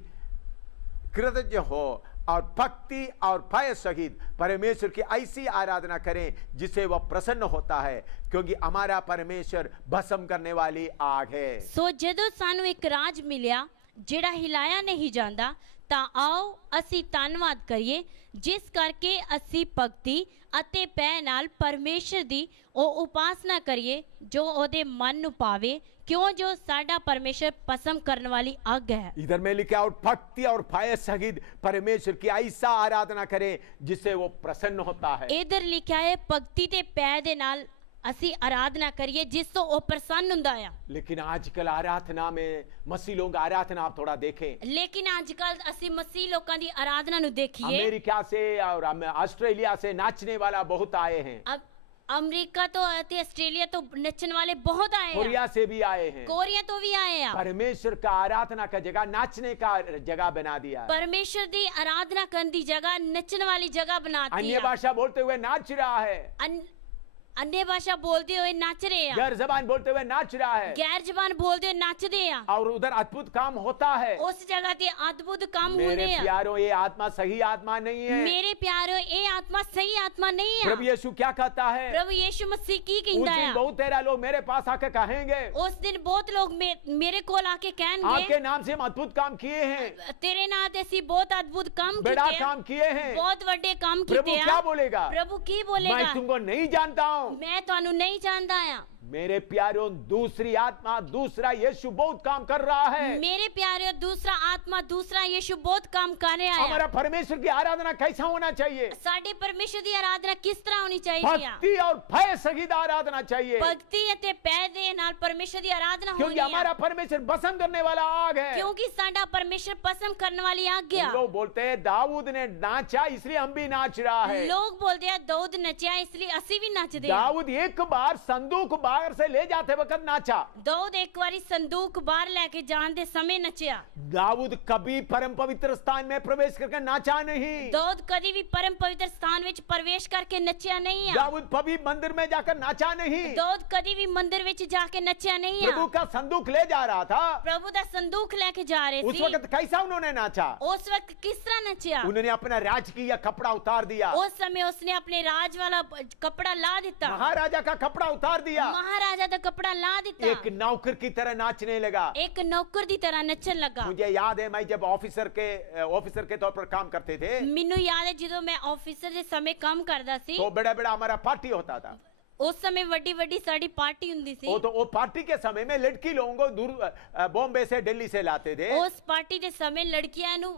कृतज्ञ हो और भक्ति और भय सहित परमेश्वर की ऐसी आराधना करें जिससे वह प्रसन्न होता है, क्योंकि हमारा परमेश्वर भस्म करने वाली आग है। ਸੋ ਜਦੋਂ ਸਾਨੂੰ ਇੱਕ ਰਾਜ ਮਿਲਿਆ ਜਿਹੜਾ ਹਿਲਾਇਆ ਨਹੀਂ ਜਾਂਦਾ ਤਾਂ ਆਓ ਅਸੀਂ ਧੰਨਵਾਦ ਕਰੀਏ ਜਿਸ ਕਰਕੇ ਅਸੀਂ ਭਗਤੀ ਅਤੇ ਭੈ ਨਾਲ ਪਰਮੇਸ਼ਰ ਦੀ ਉਹ ਉਪਾਸਨਾ ਕਰੀਏ ਜੋ ਉਹਦੇ ਮਨ ਨੂੰ ਪਾਵੇ ਕਿਉਂ ਜੋ ਸਾਡਾ ਪਰਮੇਸ਼ਰ ਪਸੰਦ ਕਰਨ ਵਾਲੀ ਅੱਗ ਹੈ इधर में लिखा और भक्ति और भय सहित परमेश्वर की ऐसा आराधना करें जिससे वो प्रसन्न होता है। ਇਧਰ ਲਿਖਿਆ ਹੈ ਭਗਤੀ ਤੇ ਭੈ ਦੇ ਨਾਲ ਅਸੀਂ ਆਰਾਧਨਾ ਕਰੀਏ ਜਿਸ ਤੋਂ ਉਹ ਪ੍ਰਸੰਨ ਹੁੰਦਾ ਆ लेकिन आजकल आराधना में मसीह लोग आराधना आप थोड़ा देखें, ਲੇਕਿਨ ਅੱਜ ਕੱਲ ਅਸੀਂ ਮਸੀਹ ਲੋਕਾਂ ਦੀ ਆਰਾਧਨਾ ਨੂੰ ਦੇਖੀਏ अमेरिका से और ऑस्ट्रेलिया से नाचने वाला बहुत आए हैं, अब ਅਮਰੀਕਾ ਤੋਂ ਅਤੇ ਆਸਟ੍ਰੇਲੀਆ ਤੋਂ ਨੱਚਣ ਵਾਲੇ ਬਹੁਤ ਆਏ ਆ कोरिया से भी आए हैं। ਕੋਰੀਆ ਤੋਂ ਵੀ ਆਏ ਆ परमेश्वर का आराधना का जगह नाचने का जगह बना दिया। ਪਰਮੇਸ਼ਰ ਦੀ ਆਰਾਧਨਾ ਕਰਨ ਦੀ ਜਗ੍ਹਾ ਨੱਚਣ ਵਾਲੀ ਜਗ੍ਹਾ ਬਣਾਤੀ अन्य ਆ भाषा बोलते हुए नाच रहा है, अन्य भाषा बोलते हुए नच रहे आ गैर जबान बोलते हुए नाच रहा है, गैर जबान बोलते हुए नचदे आ और उधर अद्भुत काम होता है। उस जगह ते अद्भुत काम मेरे होने आ प्यारों, ये आत्मा सही आत्मा नहीं है। मेरे प्यारो ये आत्मा सही आत्मा नहीं है प्रभु यीशु क्या कहता है? प्रभु यीशु मसीह की उस कहता दिन है बहुत तेरा लोग मेरे पास आकर कहेंगे, उस दिन बहुत लोग मेरे को आके कहेंगे आपके नाम से हम अद्भुत काम किए हैं, तेरे नाम ते सी बहुत अद्भुत काम बड़ा किए काम किए हैं। बहुत बड़े काम प्रभु किए क्या बोलेगा? प्रभु की मैं बोलेगा तुमको नहीं जानता हूँ। मैं ਤੁਹਾਨੂੰ नहीं जानता आ मेरे प्यारों, दूसरी आत्मा, दूसरा यीशु बहुत काम कर रहा है। मेरे प्यारे दूसरा आत्मा दूसरा यीशु बहुत काम कर रहा है हमारा परमेश्वर की आराधना कैसा होना चाहिए? साडे परमेश्वर की आराधना किस तरह होनी चाहिए भक्ति और भय सहित आराधना चाहिए, भक्ति ਅਤੇ ਭੈ ਦੇ ਨਾਲ परमेश्वर की आराधना होनी क्योंकि हमारा परमेश्वर पसंद करने वाला आग है। क्योंकि साडा परमेश्वर पसंद करने वाली आज्ञा लोग बोलते हैं दाऊद ने नाचा इसलिए हम भी नाच रहा है। लोग बोलते हैं दाऊद नचिया इसलिए ਅਸੀਂ भी नचदे हैं दाऊद एक बार संदूक बाहर से ले जाते वक्त नाचा। दाऊद एक बारी संदूक बाहर लेके जान दे समय नचिया दाऊद कभी परम पवित्र स्थान में प्रवेश करके नाचा नहीं। दाऊद कभी भी परम पवित्र स्थान विच प्रवेश करके नचिया नहीं है दाऊद कभी मंदिर में जाकर नाचा नहीं। दाऊद कभी भी मंदिर विच जाके नचिया नहीं है प्रभु का संदूक ले जा रहा था, प्रभु दा संदूक लेके जा रहे उस वक्त कैसा उन्होंने नाचा? उस वक्त किस तरह नचिया उन्होंने अपना राजकीय कपड़ा उतार दिया, उस समय उसने अपने राज वाला कपड़ा ला दिता महाराजा का कपड़ा उतार दिया, महाराजा का कपड़ा ला दिता एक नौकर की तरह नाचने लगा। एक नौकर दी तरह नचन लगा मुझे याद है, मैं जब ऑफिसर के तौर पर काम करते थे, ਮੈਨੂੰ याद है ਜਦੋਂ मैं ऑफिसर ਦੇ ਸਮੇਂ ਕੰਮ ਕਰਦਾ ਸੀ तो बड़ा बड़ा हमारा पार्टी होता था। उस समय ਵੱਡੀ ਵੱਡੀ ਸਾਡੀ ਪਾਰਟੀ ਹੁੰਦੀ ਸੀ वो पार्टी के समय में लड़की लोगों को दूर बॉम्बे से दिल्ली से लाते थे। उस पार्टी ਦੇ ਸਮੇਂ ਲੜਕੀਆਂ ਨੂੰ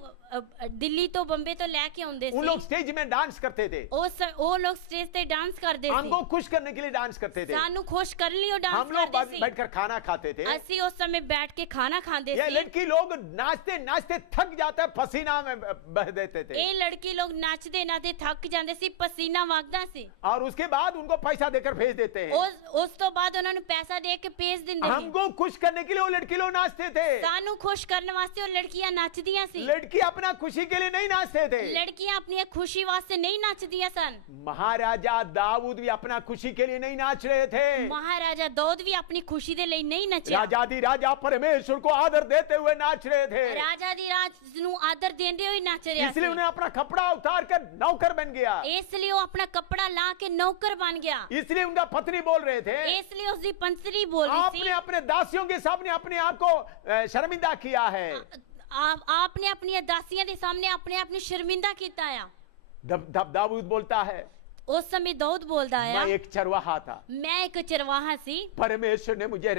ਦਿੱਲੀ ਤੋਂ ਬੰਬੇ ਤੋਂ ਲੈ ਕੇ ਆਉਂਦੇ उन लोग ਸੀ स्टेज में डांस करते थे, ਉਹ ਲੋਕ ਸਟੇਜ ਤੇ ਡਾਂਸ ਕਰਦੇ हमको ਸੀ खुश करने के लिए डांस करते थे। ਸਾਨੂੰ ਖੁਸ਼ ਕਰਨ ਲਈ ਉਹ ਡਾਂਸ हम लोग ਕਰਦੇ ਸੀ बैठकर खाना खाते थे। ਅਸੀਂ ਉਸ ਸਮੇਂ बैठ के खाना खाते ये ਸੀ लड़की लोग नाचते नाचते थक जाते, पसीना में बह देते थे, ਇਹ ਲੜਕੀ ਲੋਕ ਨੱਚਦੇ ਨੱਚਦੇ ਥੱਕ ਜਾਂਦੇ ਸੀ ਪਸੀਨਾ ਵਗਦਾ ਸੀ और उसके बाद उनको पैसा देकर भेज देते हैं। ਉਸ ਤੋਂ ਬਾਅਦ ਉਹਨਾਂ ਨੂੰ ਪੈਸਾ ਦੇ ਕੇ ਭੇਜ ਦਿੰਦੇ ਸੀ हमको खुश करने के लिए वो लड़की लोग नाचते थे। ਸਾਨੂੰ ਖੁਸ਼ ਕਰਨ ਵਾਸਤੇ ਉਹ ਲੜਕੀਆਂ ਨੱਚਦੀਆਂ ਸੀ लड़की अपना खुशी के लिए नहीं नाचते थे। ਲੜਕੀਆਂ ਆਪਣੀ ਖੁਸ਼ੀ ਵਾਸਤੇ ਨਹੀਂ ਨੱਚਦੀਆਂ ਸਨ महाराजा दाऊद भी अपना खुशी के लिए नहीं नाच रहे थे। ਮਹਾਰਾਜਾ दाऊद भी अपनी खुशी ਦੇ ਲਈ ਨਹੀਂ ਨੱਚਿਆ राजाधि राजा परमेश्वर को आदर देते हुए नाच रहे थे, ਰਾਜਾ ਦੀ ਰਾਜ ਨੂੰ ਆਦਰ ਦਿੰਦੇ ਹੋਏ ਨੱਚ ਰਿਹਾ इसलिए ਸੀ उन्हें अपना कपड़ा उतार कर नौकर बन गया। ਇਸ ਲਈ ਉਹ ਆਪਣਾ ਕੱਪੜਾ ਲਾ ਕੇ ਨੌਕਰ ਬਣ ਗਿਆ इसलिए उनका पत्नी बोल रहे थे, ਇਸ ਲਈ ਉਸਦੀ ਪੰਤਰੀ ਬੋਲ ਰਹੀ आपने ਸੀ अपने दासियों के सामने अपने आप को शर्मिंदा किया है। आपने अपनी दासियां ਦੇ ਸਾਹਮਣੇ ਆਪਣੇ ਆਪ ਨੂੰ ਸ਼ਰਮਿੰਦਾ ਕੀਤਾ ਆ दाऊद बोलता है, ਉਸ ਸਮੇਂ ਦਾਊਦ ਬੋਲਦਾ मैं ਆ, एक चरवाहा था, ਮੈਂ ਇੱਕ ਚਰਵਾਹਾ ਸੀ, परमेश्वर ने मुझे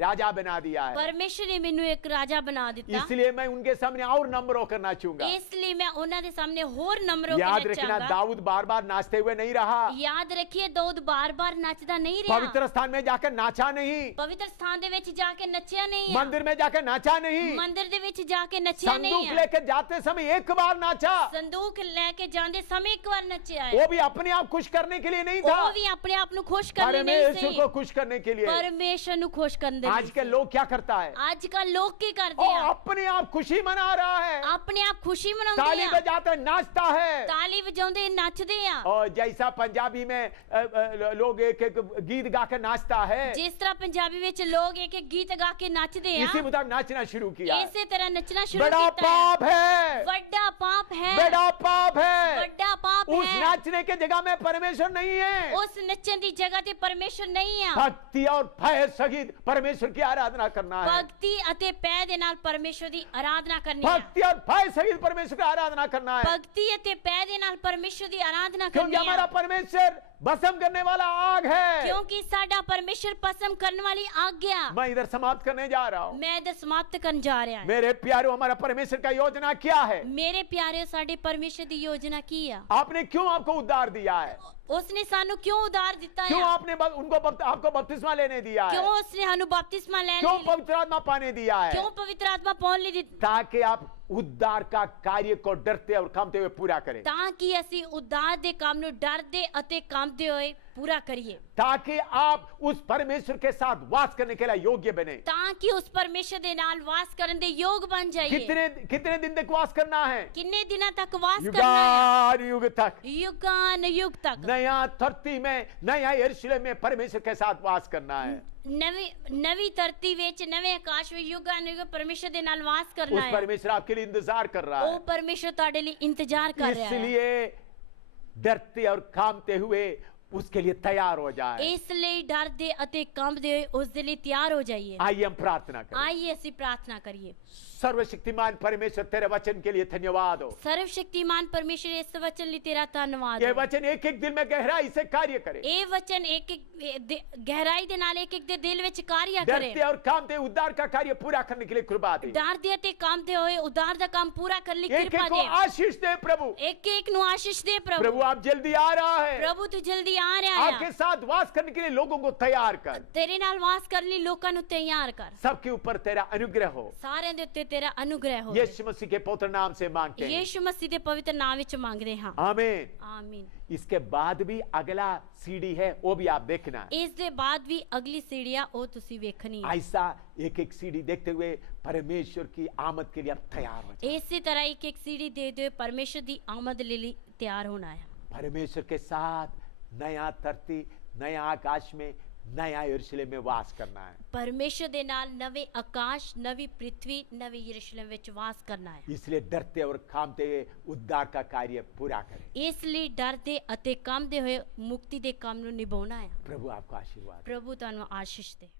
राजा बना दिया है, ਪਰਮੇਸ਼ਰ ਨੇ ਮੈਨੂੰ ਇੱਕ ਰਾਜਾ ਬਣਾ ਦਿੱਤਾ, इसलिए मैं उनके सामने और नम्र होकर नाचूंगा। ਇਸ ਲਈ ਮੈਂ ਉਹਨਾਂ ਦੇ ਸਾਹਮਣੇ ਹੋਰ ਨम्र ਹੋ याद ਕੇ रखना, ਨੱਚਾਂਗਾ। दाऊद बार बार नाचते हुए नहीं रहा, याद रखिए दाऊद बार-बार नचदा नहीं रहा, पवित्र स्थान में जाकर नाचा नहीं, पवित्र स्थान दे विच जाके नचिया नहीं है, मंदिर में जाकर नाचा नहीं, मंदिर दे विच जाके नचिया नहीं संदूक है, लेकर जाते समय एक बार नाचा, संदूक लेके जांदे समय एक बार नचिया है, वो भी अपने आप खुश करने के लिए नहीं था, वो भी अपने आप नु खुश करने नहीं परमेश्वर सही, को खुश करने के लिए। परमेश्वर नु खुश करने दे आज के लोग क्या करता है, आजकल लोग की करते वो हैं, अपने आप खुशी मना रहा है, अपने आप खुशी ताली मनाते हैं, बजाते नाचता है, ताली बजाਉਂਦੇ नचदे हैं, और जैसा पंजाबी में लोग एक एक गीत गाकर नाचता है, जिस तरह पंजाबी विच लोग एक एक गीत गा के नचदे हैं, इसी मुताबिक नाचना शुरू किया है। इसी तरह नचना शुरू बड़ा कीता है, पाप है, बड़ा पाप है, बड़ा पाप है, बड़ा पाप उस है, नाचने के जगह में परमेश्वर नहीं है, उस नचन दी जगह ते परमेश्वर नहीं है, भक्ति और भय सहित परमेश्वर की आराधना करना है, भक्ति अते पै दे नाल परमेश्वर दी आराधना करनी है, भक्ति और भय सहित परमेश्वर की आराधना करना है, भक्ति अते पै दे नाल परमेश्वर दी आराधना क्योंकि करनी हमारा है, परमेश्वर भस्म करने वाला आग है। क्योंकि साडा परमेश्वर पसम करने वाली आज्ञा। मैं इधर समाप्त करने जा रहा हूँ। मैं इधर समाप्त करने जा रहा हूँ। मेरे प्यारों, हमारा परमेश्वर का योजना क्या है? मेरे प्यारे साडे परमेश्वर दी योजना की है। आपने क्यों आपको उद्धार दिया है? उसने सानू क्यों उद्धार दिता है? क्यों आपने आपको बपतिस्मा लेने दिया है? क्यों उसने हनु बपतिस्मा लेने, क्यों पवित्र आत्मा पाने दिया है? क्यों पवित्र आत्मा पाने ली दी? ताकि आप उद्धार का कार्य को डरते और कांपते हुए पूरा करें, ताकि असी उद्धार दे काम नु डरदे अते कांपदे होए पूरा करिए, ताकि आप उस परमेश्वर के साथ वास करने के लिए योग्य बने, ताकि उस परमेश्वर दे नाल वास करने दे योग बन जाइए। कितने दिन तक वास करना है? कितने दिनों तक वास करना है? युग तक, युगान युग तक। नया धरती में, नया यरूशलेम में परमेश्वर के साथ वास करना है। नवी धरती विच, नवे आकाश में युगान युग परमेश्वर दे नाल वास करना है। उस परमेश्वर आपके लिए इंतजार कर रहा है। वो परमेश्वर तुहाडे लिए इंतजार कर रहा है। इसलिए डरते और कांपते हुए उसके लिए तैयार हो जाए। इसलिए डरदे अते कांपदे हुए उस दे लिए तैयार हो जाइए। आइए हम प्रार्थना करें। आइए असी प्रार्थना करिए। सर्वशक्तिमान परमेश्वर, तेरे वचन के लिए धन्यवाद हो। सर्वशक्तिमान परमेश्वर, इस वचन लिए तेरा धन्यवाद ये हो। वचन एक एक दिल में गहराई से कार्य करे। ये वचन एक एक गहराई दे नाल एक एक दे दिल विच कार्य करे। डरते और कांपते उद्धार का कार्य पूरा करने के लिए कृपा दे। डरदे अते कांपदे होए उद्धार दा काम पूरा करने की एक कृपा एक को दे। आशीष दे प्रभु। एक एक नु आशीष दे प्रभु। प्रभु आप जल्दी आ रहा है। प्रभु तू जल्दी आ रहा है। आपके साथ वास करने के लिए लोगों को तैयार कर। तेरे नाल वास करने लिए लोकां नु तैयार कर। सबके ऊपर तेरा अनुग्रह हो। सारे दे उत्ते तेरा अनुग्रह हो। यीशु मसीह के पवित्र नाम से मांगते हैं। यीशु मसीह दे पवित्र नाम विच मांगदे हां। आमीन। आमीन। इसके बाद भी अगला सीढ़ी है, वो भी आप देखना। इस दे बाद भी अगली सीढ़ियां ओ तुसी वेखनी है। ऐसा एक एक सीढ़ी देखते हुए परमेश्वर की आमद के लिए आप तैयार हो जाए। इसी तरह एक एक सीढ़ी दे दे परमेश्वर दी आमद ले ली तैयार होना है। परमेश्वर के साथ नया धरती, नया आकाश में, नया यरूशलेम में वास करना है। परमेश्वर दे नाल नवे आकाश, नवी पृथ्वी, नवी यरूशलेम विच वास करना है। इसलिए डरते और कांपते हुए उद्धार का कार्य पूरा करें। इसलिए डरदे अते कांपदे हुए मुक्ति दे काम नु निभाना है। प्रभु आपको आशीर्वाद। प्रभु तुहानू आशीष दे।